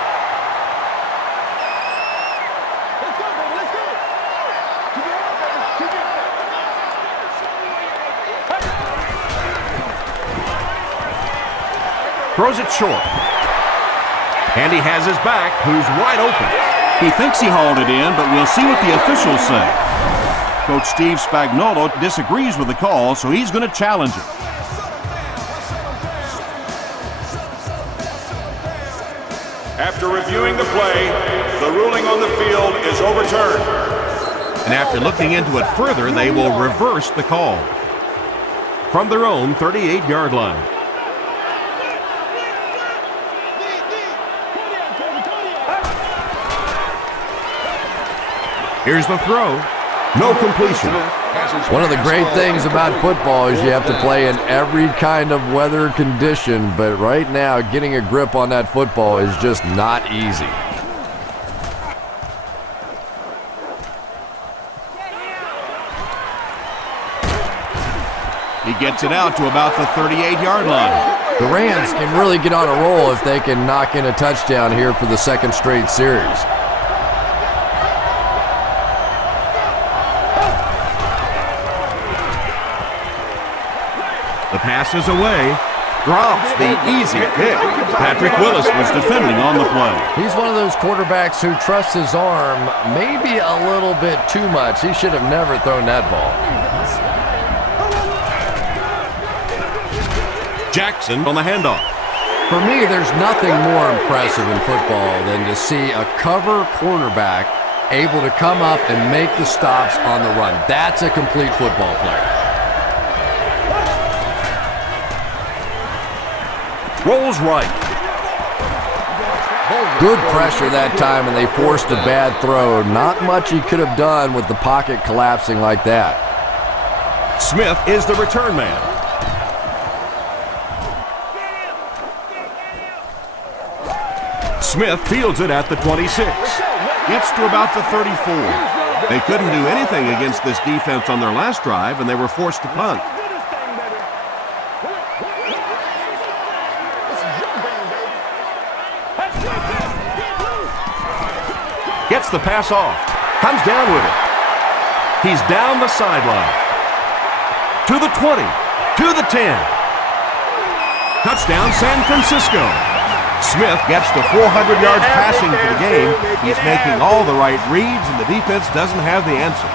Throws it short. And he has his back, who's wide open. He thinks he hauled it in, but we'll see what the officials say. Coach Steve Spagnuolo disagrees with the call, so he's going to challenge it. After reviewing the play, the ruling on the field is overturned. And after looking into it further, they will reverse the call. From their own 38-yard line. Here's the throw. No completion. One of the great things about football is you have to play in every kind of weather condition, but right now getting a grip on that football is just not easy. He gets it out to about the 38-yard line. The Rams can really get on a roll if they can knock in a touchdown here for the second straight series. The pass is away. Drops the easy pick. Patrick Willis was defending on the play. He's one of those quarterbacks who trusts his arm maybe a little bit too much. He should have never thrown that ball. Jackson on the handoff. For me, there's nothing more impressive in football than to see a cover quarterback able to come up and make the stops on the run. That's a complete football player. Rolls right. Good pressure that time, and they forced a bad throw. Not much he could have done with the pocket collapsing like that. Smith is the return man. Smith fields it at the 26. Gets to about the 34. They couldn't do anything against this defense on their last drive, and they were forced to punt. Gets the pass off. Comes down with it. He's down the sideline. To the 20. To the 10. Touchdown, San Francisco. Smith gets to 400 yards passing for the game. He's making all the right reads, and the defense doesn't have the answer.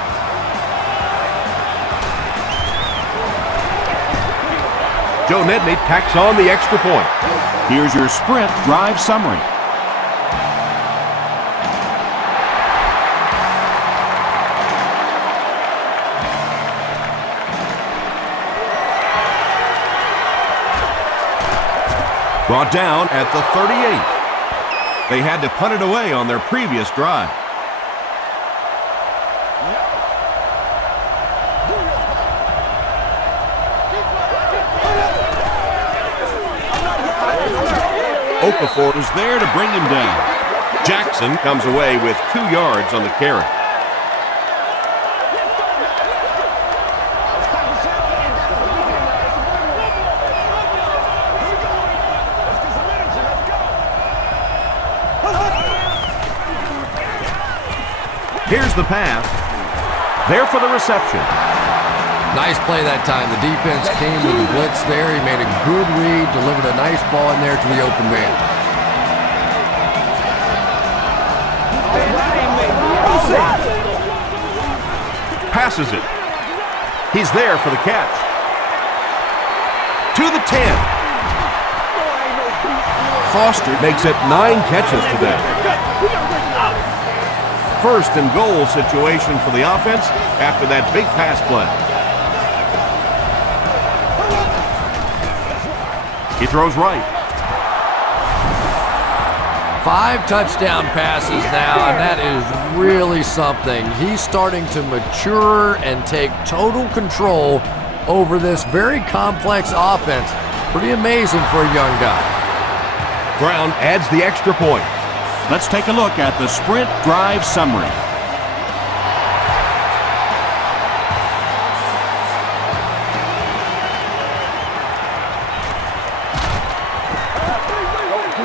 Joe Nedney tacks on the extra point. Here's your Sprint drive summary. Brought down at the 38. They had to punt it away on their previous drive. Okafor is there to bring him down. Jackson comes away with 2 yards on the carry. Here's the pass. There for the reception. Nice play that time. The defense came with the blitz there. He made a good read, delivered a nice ball in there to the open man. Passes it. He's there for the catch. To the 10. Foster makes it 9 catches today. First and goal situation for the offense after that big pass play. He throws right. 5 touchdown passes now, and that is really something. He's starting to mature and take total control over this very complex offense. Pretty amazing for a young guy. Brown adds the extra point. Let's take a look at the sprint drive summary.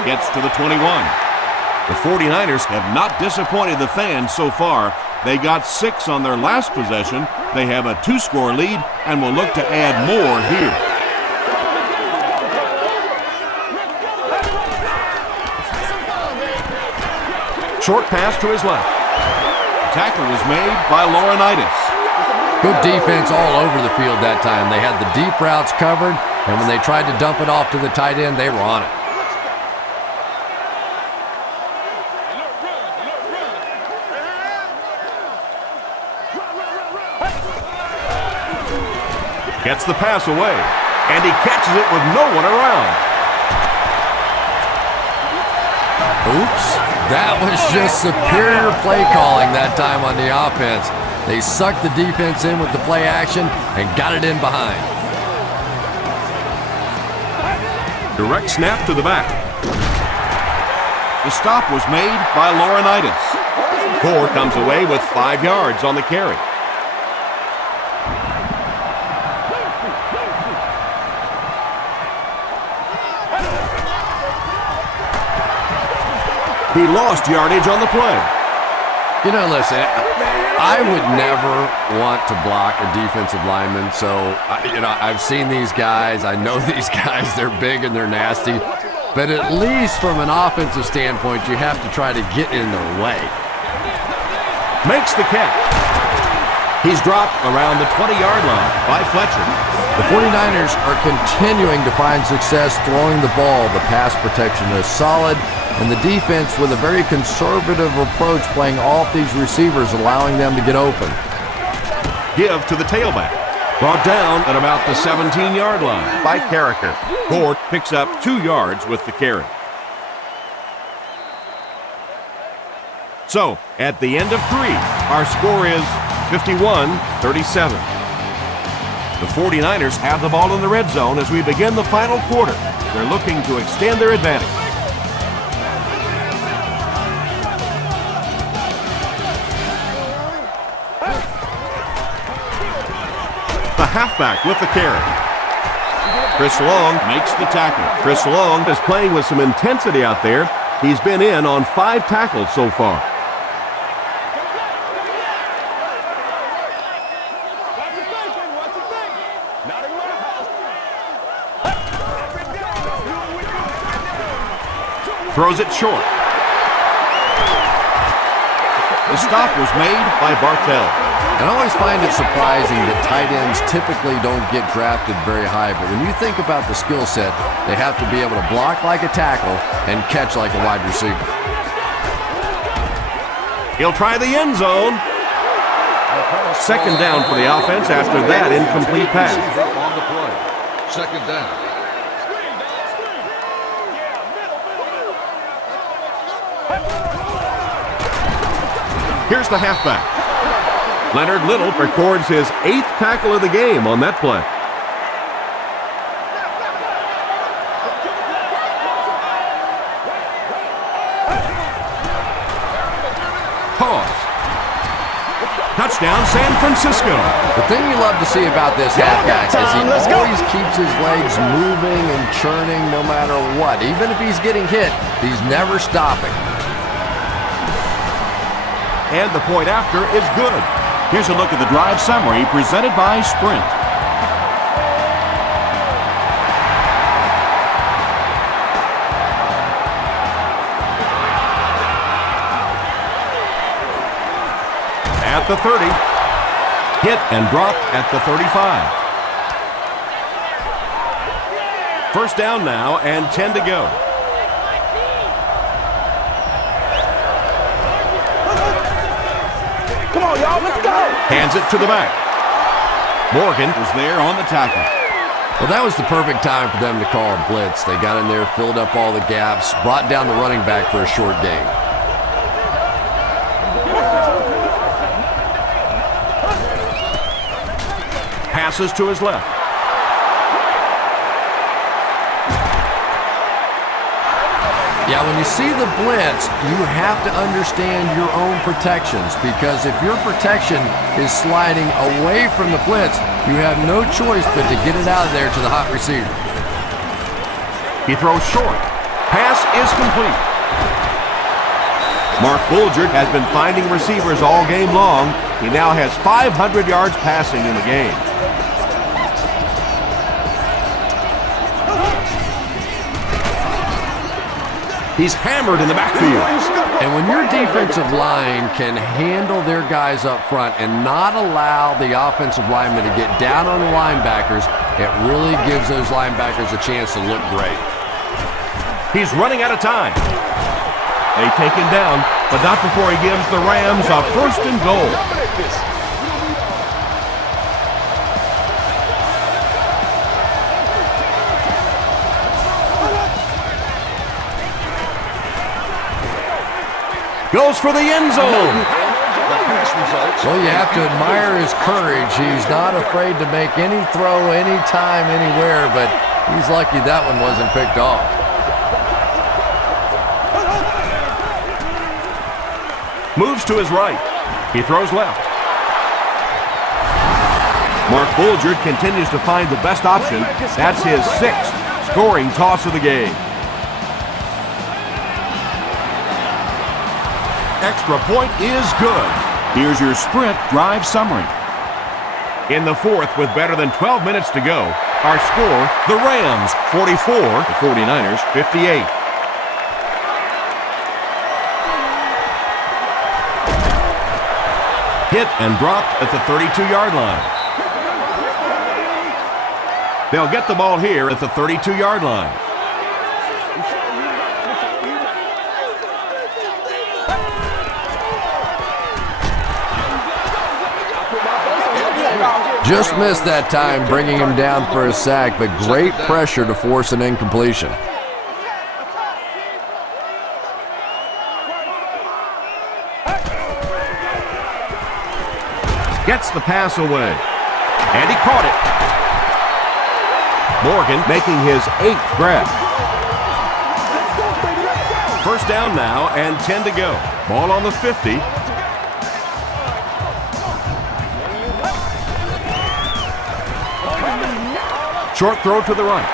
Gets to the 21. The 49ers have not disappointed the fans so far. They got 6 on their last possession. They have a 2-score lead and will look to add more here. Short pass to his left. Tackle was made by Laurinaitis. Good defense all over the field that time. They had the deep routes covered, and when they tried to dump it off to the tight end, they were on it. Gets the pass away, and he catches it with no one around. Oops, that was just superior play calling that time on the offense. They sucked the defense in with the play action and got it in behind. Direct snap to the back. The stop was made by Laurinaitis. Gore comes away with 5 yards on the carry. He lost yardage on the play. You know, listen, I would never want to block a defensive lineman. So, I've seen these guys. I know these guys. They're big and they're nasty. But at least from an offensive standpoint, you have to try to get in their way. Makes the catch. He's dropped around the 20-yard line by Fletcher. The 49ers are continuing to find success throwing the ball. The pass protection is solid, and the defense with a very conservative approach playing off these receivers, allowing them to get open. Give to the tailback. Brought down at about the 17-yard line by Carricker. Gore picks up 2 yards with the carry. So, at the end of 3, our score is 51-37. The 49ers have the ball in the red zone as we begin the final quarter. They're looking to extend their advantage. The halfback with the carry. Chris Long makes the tackle. Chris Long is playing with some intensity out there. He's been in on 5 tackles so far. Throws it short. The stop was made by Bartell. And I always find it surprising that tight ends typically don't get drafted very high, but when you think about the skill set, they have to be able to block like a tackle and catch like a wide receiver. He'll try the end zone. Second down for the offense after that incomplete pass. On the play. Second down. Here's the halfback. Leonard Little records his 8th tackle of the game on that play. Toss. Touchdown, San Francisco. The thing you love to see about this halfback is he always keeps his legs moving and churning no matter what. Even if he's getting hit, he's never stopping. And the point after is good. Here's a look at the drive summary presented by Sprint. At the 30. Hit and drop at the 35. First down now and 10 to go. Come on, y'all, let's go. Hands it to the back. Morgan was there on the tackle. Well, that was the perfect time for them to call a blitz. They got in there, filled up all the gaps, brought down the running back for a short gain. Passes to his left. Yeah, when you see the blitz, you have to understand your own protections, because if your protection is sliding away from the blitz, you have no choice but to get it out of there to the hot receiver. He throws short. Pass is complete. Mark Bulger has been finding receivers all game long. He now has 500 yards passing in the game. He's hammered in the backfield. And when your defensive line can handle their guys up front and not allow the offensive linemen to get down on the linebackers, it really gives those linebackers a chance to look great. He's running out of time. They take him down, but not before he gives the Rams a 1st and goal. Goes for the end zone. Well, you have to admire his courage. He's not afraid to make any throw, anytime, anywhere, but he's lucky that one wasn't picked off. Moves to his right. He throws left. Mark Bulger continues to find the best option. That's his 6th scoring toss of the game. Extra point is good. Here's your Sprint drive summary. In the 4th, with better than 12 minutes to go, our score, the Rams 44, the 49ers 58. Hit and dropped at the 32-yard line. They'll get the ball here at the 32-yard line. Just missed that time, bringing him down for a sack, but great pressure to force an incompletion. Gets the pass away. And he caught it. Morgan making his 8th grab. First down now and 10 to go. Ball on the 50. Short throw to the right.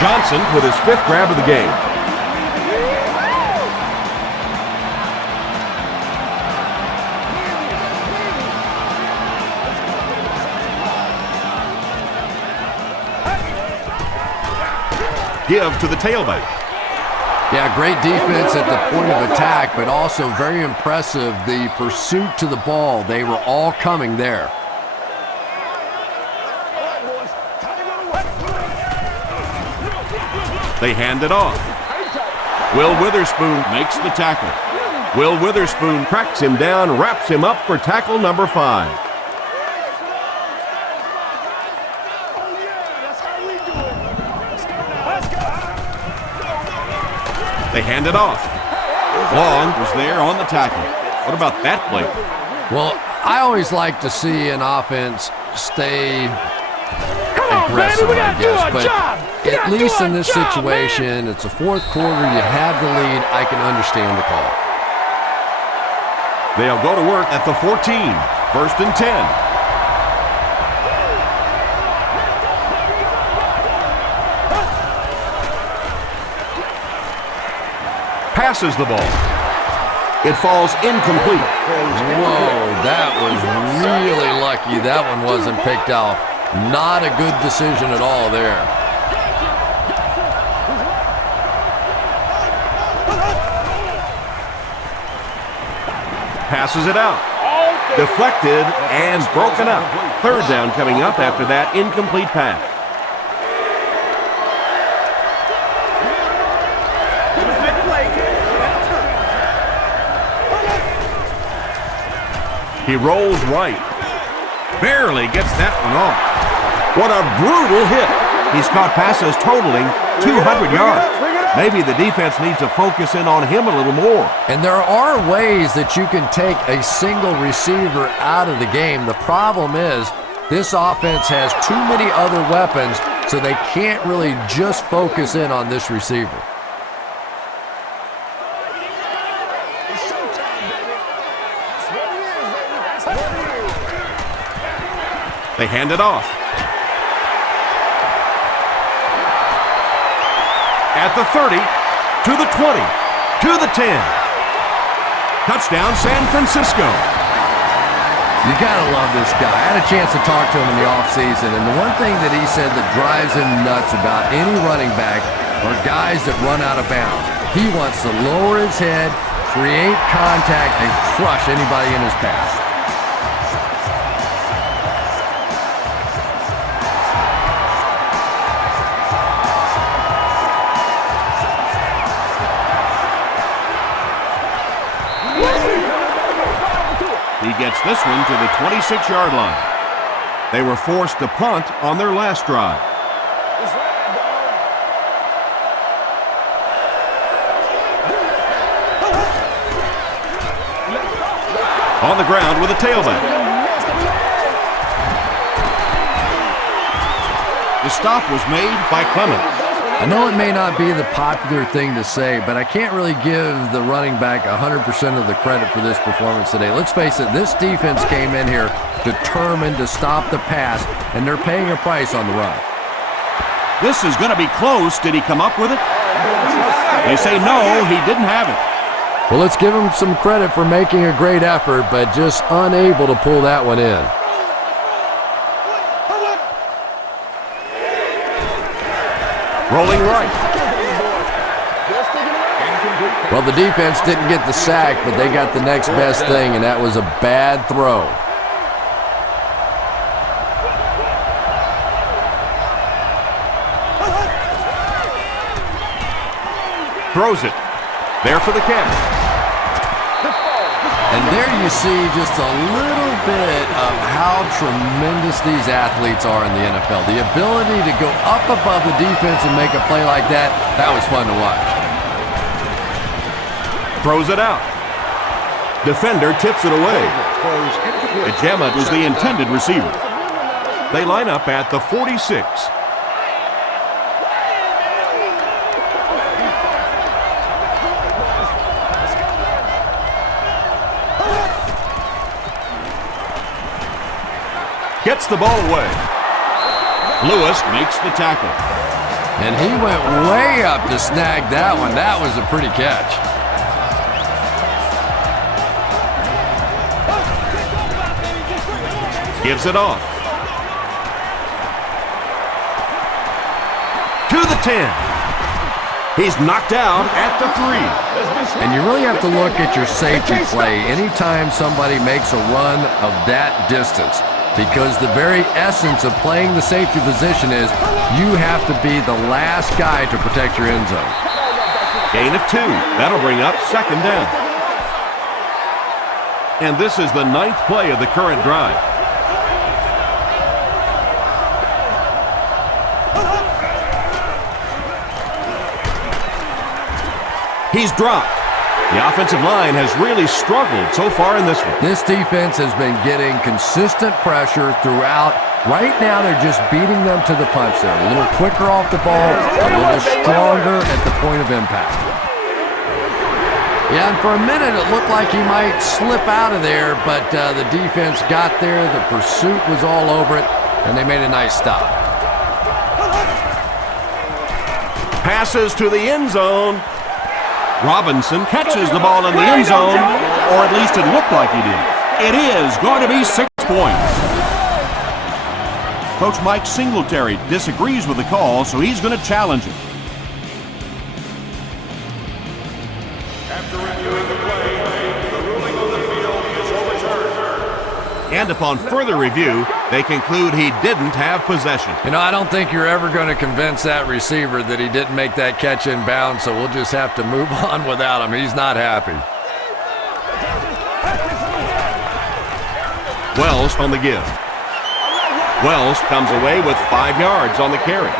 Johnson with his 5th grab of the game. Give to the tailback. Yeah, great defense at the point of attack, but also very impressive the pursuit to the ball. They were all coming there. They hand it off. Will Witherspoon makes the tackle. Will Witherspoon cracks him down, wraps him up for tackle number 5. They hand it off. Long was there on the tackle. What about that play? Well, I always like to see an offense stay aggressive, I guess. But at least in this situation, it's a fourth quarter, you have the lead, I can understand the call. They'll go to work at the 14. First and 10. Passes the ball. It falls incomplete. Whoa, that was really lucky. That one wasn't picked off. Not a good decision at all there. Passes it out. Deflected and broken up. Third down coming up after that incomplete pass. He rolls right. Barely gets that one off. What a brutal hit. He's caught passes totaling 200 yards. Maybe the defense needs to focus in on him a little more. And there are ways that you can take a single receiver out of the game. The problem is this offense has too many other weapons, so they can't really just focus in on this receiver. They hand it off. At the 30, to the 20, to the 10. Touchdown, San Francisco. You gotta love this guy. I had a chance to talk to him in the offseason, and the one thing that he said that drives him nuts about any running back are guys that run out of bounds. He wants to lower his head, create contact, and crush anybody in his path. He gets this one to the 26-yard line. They were forced to punt on their last drive. On the ground with a tailback. The stop was made by Clemens. I know it may not be the popular thing to say, but I can't really give the running back 100% of the credit for this performance today. Let's face it, this defense came in here determined to stop the pass, and they're paying a price on the run. This is going to be close. Did he come up with it? They say no, he didn't have it. Well, let's give him some credit for making a great effort, but just unable to pull that one in. Rolling right. Well, the defense didn't get the sack, but they got the next best thing, and that was a bad throw. Throws it. There for the catch. And there you see just a little bit of how tremendous these athletes are in the NFL. The ability to go up above the defense and make a play like that, that was fun to watch. Throws it out. Defender tips it away. Ejema was the intended receiver. They line up at the 46. Gets the ball away. Lewis makes the tackle. And he went way up to snag that one. That was a pretty catch. Gives it off. To the 10. He's knocked out at the 3. And you really have to look at your safety play anytime somebody makes a run of that distance. Because the very essence of playing the safety position is you have to be the last guy to protect your end zone. Gain of 2. That'll bring up second down. And this is the 9th play of the current drive. He's dropped. The offensive line has really struggled so far in this one. This defense has been getting consistent pressure throughout. Right now, they're just beating them to the punch. They're a little quicker off the ball, a little stronger at the point of impact. Yeah, and for a minute, it looked like he might slip out of there, but the defense got there. The pursuit was all over it, and they made a nice stop. Passes to the end zone. Robinson catches the ball in the end zone, or at least it looked like he did. It is going to be 6 points. Coach Mike Singletary disagrees with the call, so he's going to challenge it. After reviewing the play, the ruling on the field is overturned. And upon further review, they conclude he didn't have possession. You know, I don't think you're ever going to convince that receiver that he didn't make that catch in bounds, so we'll just have to move on without him. He's not happy. Wells on the give. Wells comes away with 5 yards on the carry.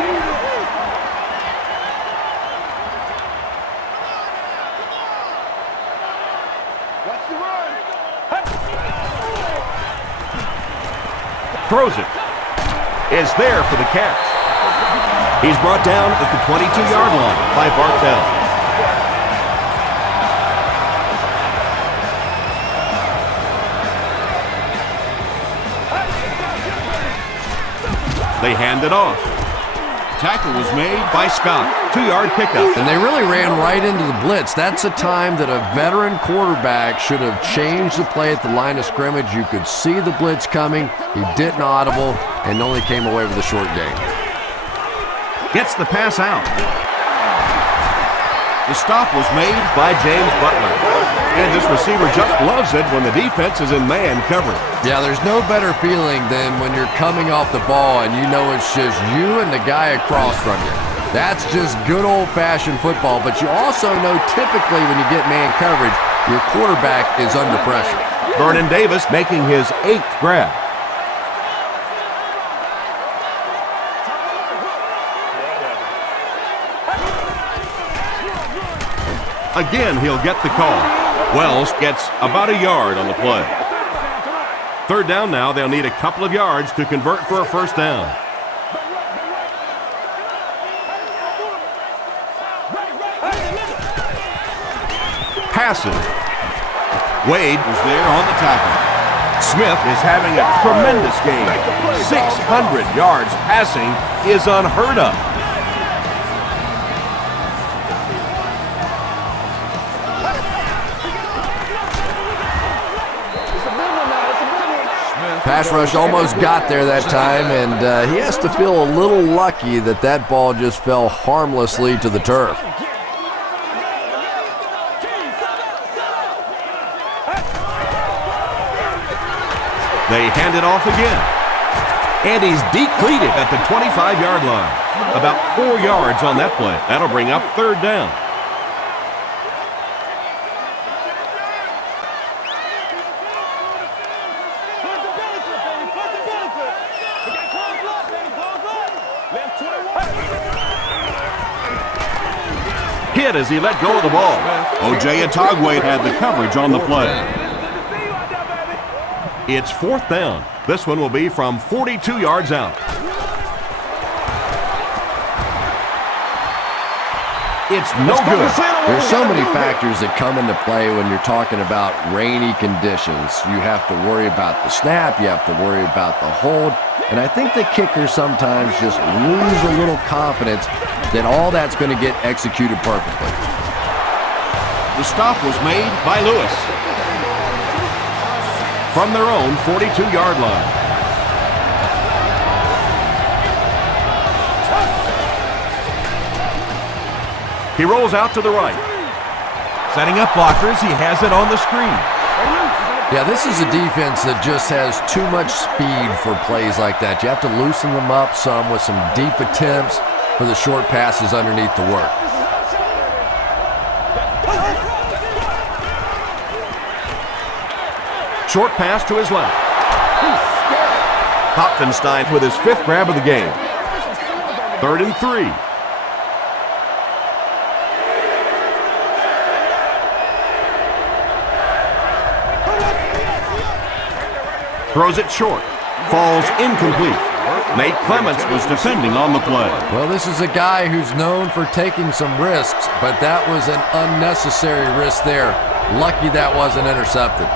Throws it. Is there for the catch. He's brought down at the 22-yard line by Bartell. They hand it off. Tackle was made by Scott. 2-yard pickup. And they really ran right into the blitz. That's a time that a veteran quarterback should have changed the play at the line of scrimmage. You could see the blitz coming. He didn't audible and only came away with a short gain. Gets the pass out. The stop was made by James Butler. And this receiver just loves it when the defense is in man coverage. Yeah, there's no better feeling than when you're coming off the ball and you know it's just you and the guy across from you. That's just good old-fashioned football, but you also know typically when you get man coverage, your quarterback is under pressure. Vernon Davis making his 8th grab. Again, he'll get the call. Wells gets about a yard on the play. 3rd down now. They'll need a couple of yards to convert for a 1st down. Passes. Wade was there on the tackle. Smith is having a tremendous game. 600 yards passing is unheard of. Pass rush almost got there that time, and he has to feel a little lucky that that ball just fell harmlessly to the turf. They hand it off again. And he's depleted at the 25-yard line. About 4 yards on that play. That'll bring up 3rd down. Hit as he let go of the ball. O.J. Atogwe had the coverage on the play. It's 4th down. This one will be from 42 yards out. It's no good. There's so many factors that come into play when you're talking about rainy conditions. You have to worry about the snap. You have to worry about the hold. And I think the kickers sometimes just lose a little confidence that all that's going to get executed perfectly. The stop was made by Lewis from their own 42-yard line. He rolls out to the right. Setting up blockers, he has it on the screen. Yeah, this is a defense that just has too much speed for plays like that. You have to loosen them up some with some deep attempts for the short passes underneath to work. Short pass to his left. Hopfenstein with his 5th grab of the game. 3rd and 3. Throws it short. Falls incomplete. Nate Clements was defending on the play. Well, this is a guy who's known for taking some risks, but that was an unnecessary risk there. Lucky that wasn't intercepted.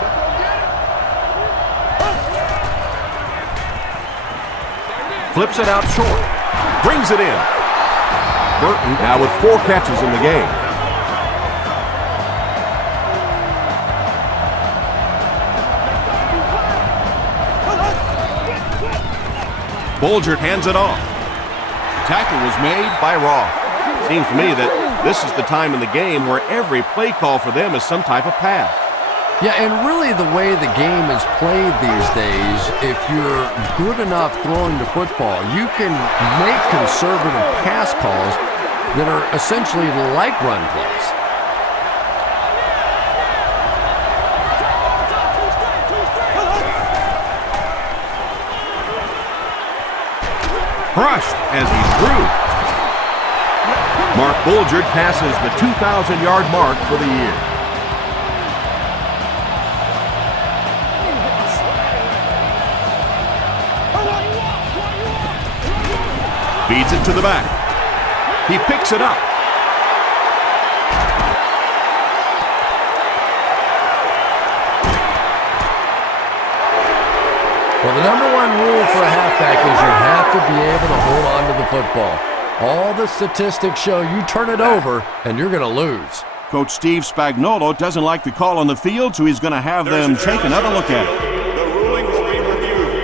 Flips it out short. Brings it in. Burton now with 4 catches in the game. Bulger hands it off. Tackle was made by Roth. Seems to me that this is the time in the game where every play call for them is some type of pass. Yeah, and really the way the game is played these days, if you're good enough throwing the football, you can make conservative pass calls that are essentially like run plays. Crushed as he threw. Mark Bulger passes the 2,000-yard mark for the year. Feeds it to the back. He picks it up. Well, the number one rule for a halfback is you have to be able to hold on to the football. All the statistics show you turn it over and you're going to lose. Coach Steve Spagnuolo doesn't like the call on the field, so he's going to have them take another look at it. The ruling will be reviewed.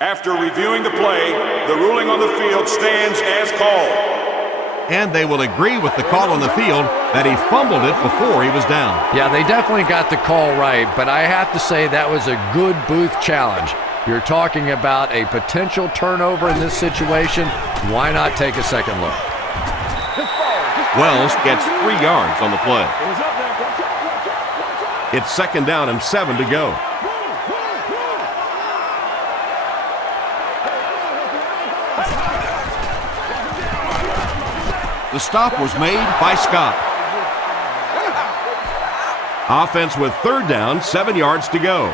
After reviewing the play, the ruling on the field stands as called. And they will agree with the call on the field that he fumbled it before he was down. Yeah, they definitely got the call right, but I have to say that was a good booth challenge. You're talking about a potential turnover in this situation. Why not take a second look? Wells gets 3 yards on the play. It's 2nd down and 7 to go. The stop was made by Scott. Offense with 3rd down, 7 yards to go.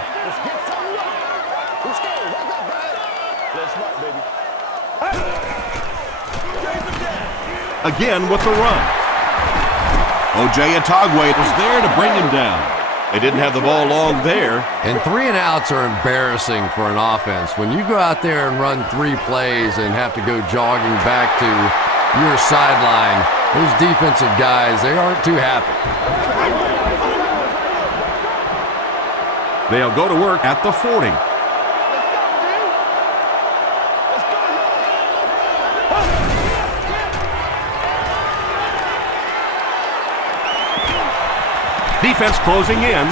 Again with the run. O.J. Atogwe was there to bring him down. They didn't have the ball long there. And 3 and outs are embarrassing for an offense. When you go out there and run 3 plays and have to go jogging back to your sideline, those defensive guys, they aren't too happy. They'll go to work at the 40. Defense closing in,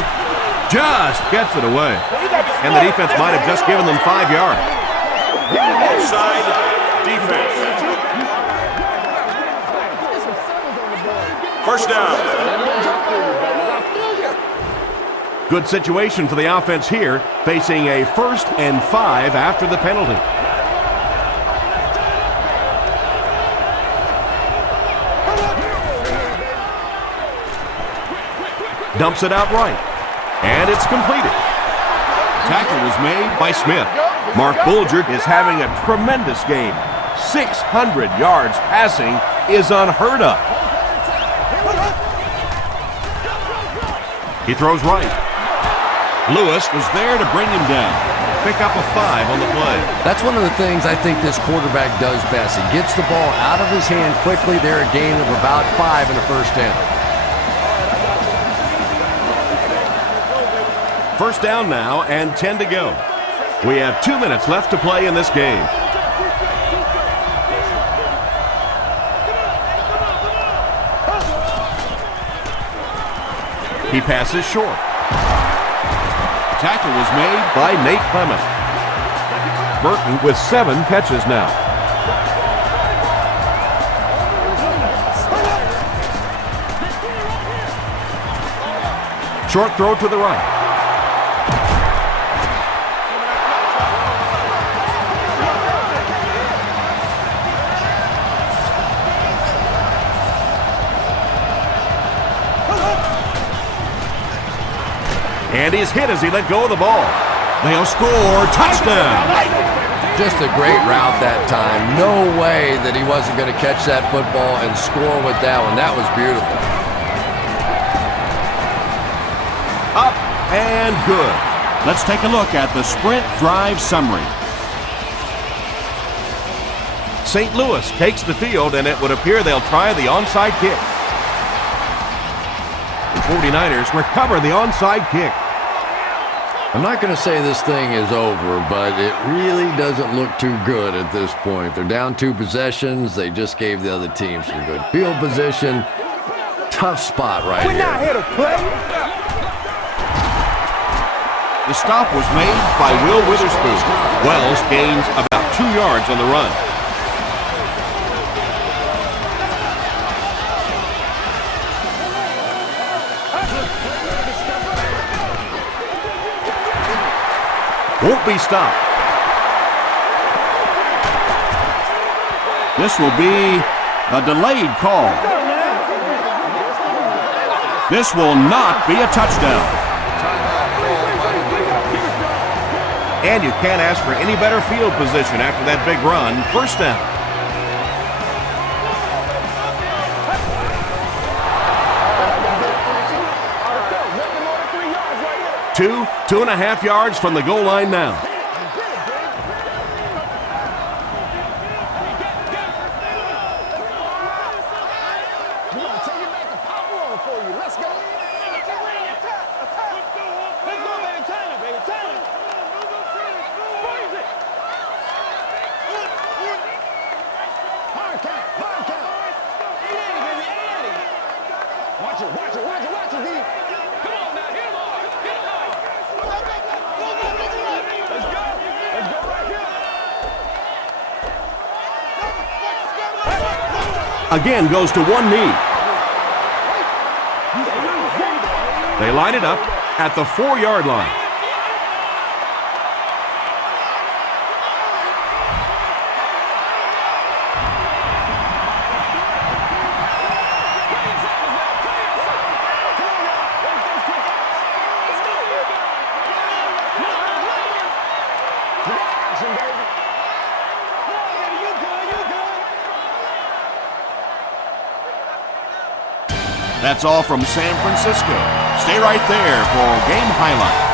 just gets it away. And the defense might have just given them 5 yards. Offside defense. First down. Good situation for the offense here, facing a 1st and 5 after the penalty. Dumps it out right, and it's completed. Tackle was made by Smith. Mark Bulger is having a tremendous game. 600 yards passing is unheard of. He throws right. Lewis was there to bring him down. Pick up a 5 on the play. That's one of the things I think this quarterback does best. He gets the ball out of his hand quickly. They're a gain of about 5 in the 1st down. 1st down now and 10 to go. We have 2 minutes left to play in this game. He passes short. Tackle was made by Nate Clements. Burton with 7 catches now. Short throw to the right. And he's hit as he let go of the ball. They'll score. Touchdown. Just a great route that time. No way that he wasn't going to catch that football and score with that one. That was beautiful. Up and good. Let's take a look at the sprint drive summary. St. Louis takes the field, and it would appear they'll try the onside kick. The 49ers recover the onside kick. I'm not going to say this thing is over, but it really doesn't look too good at this point. They're down 2 possessions. They just gave the other team some good field position. Tough spot right We're not here. here to play. The stop was made by Will Witherspoon. Wells gains about 2 yards on the run. Won't be stopped. This will be a delayed call. This will not be a touchdown. And you can't ask for any better field position after that big run. First down. Two and a half yards from the goal line now. Again goes to one knee. They line it up at the 4-yard line. That's all from San Francisco. Stay right there for game highlights.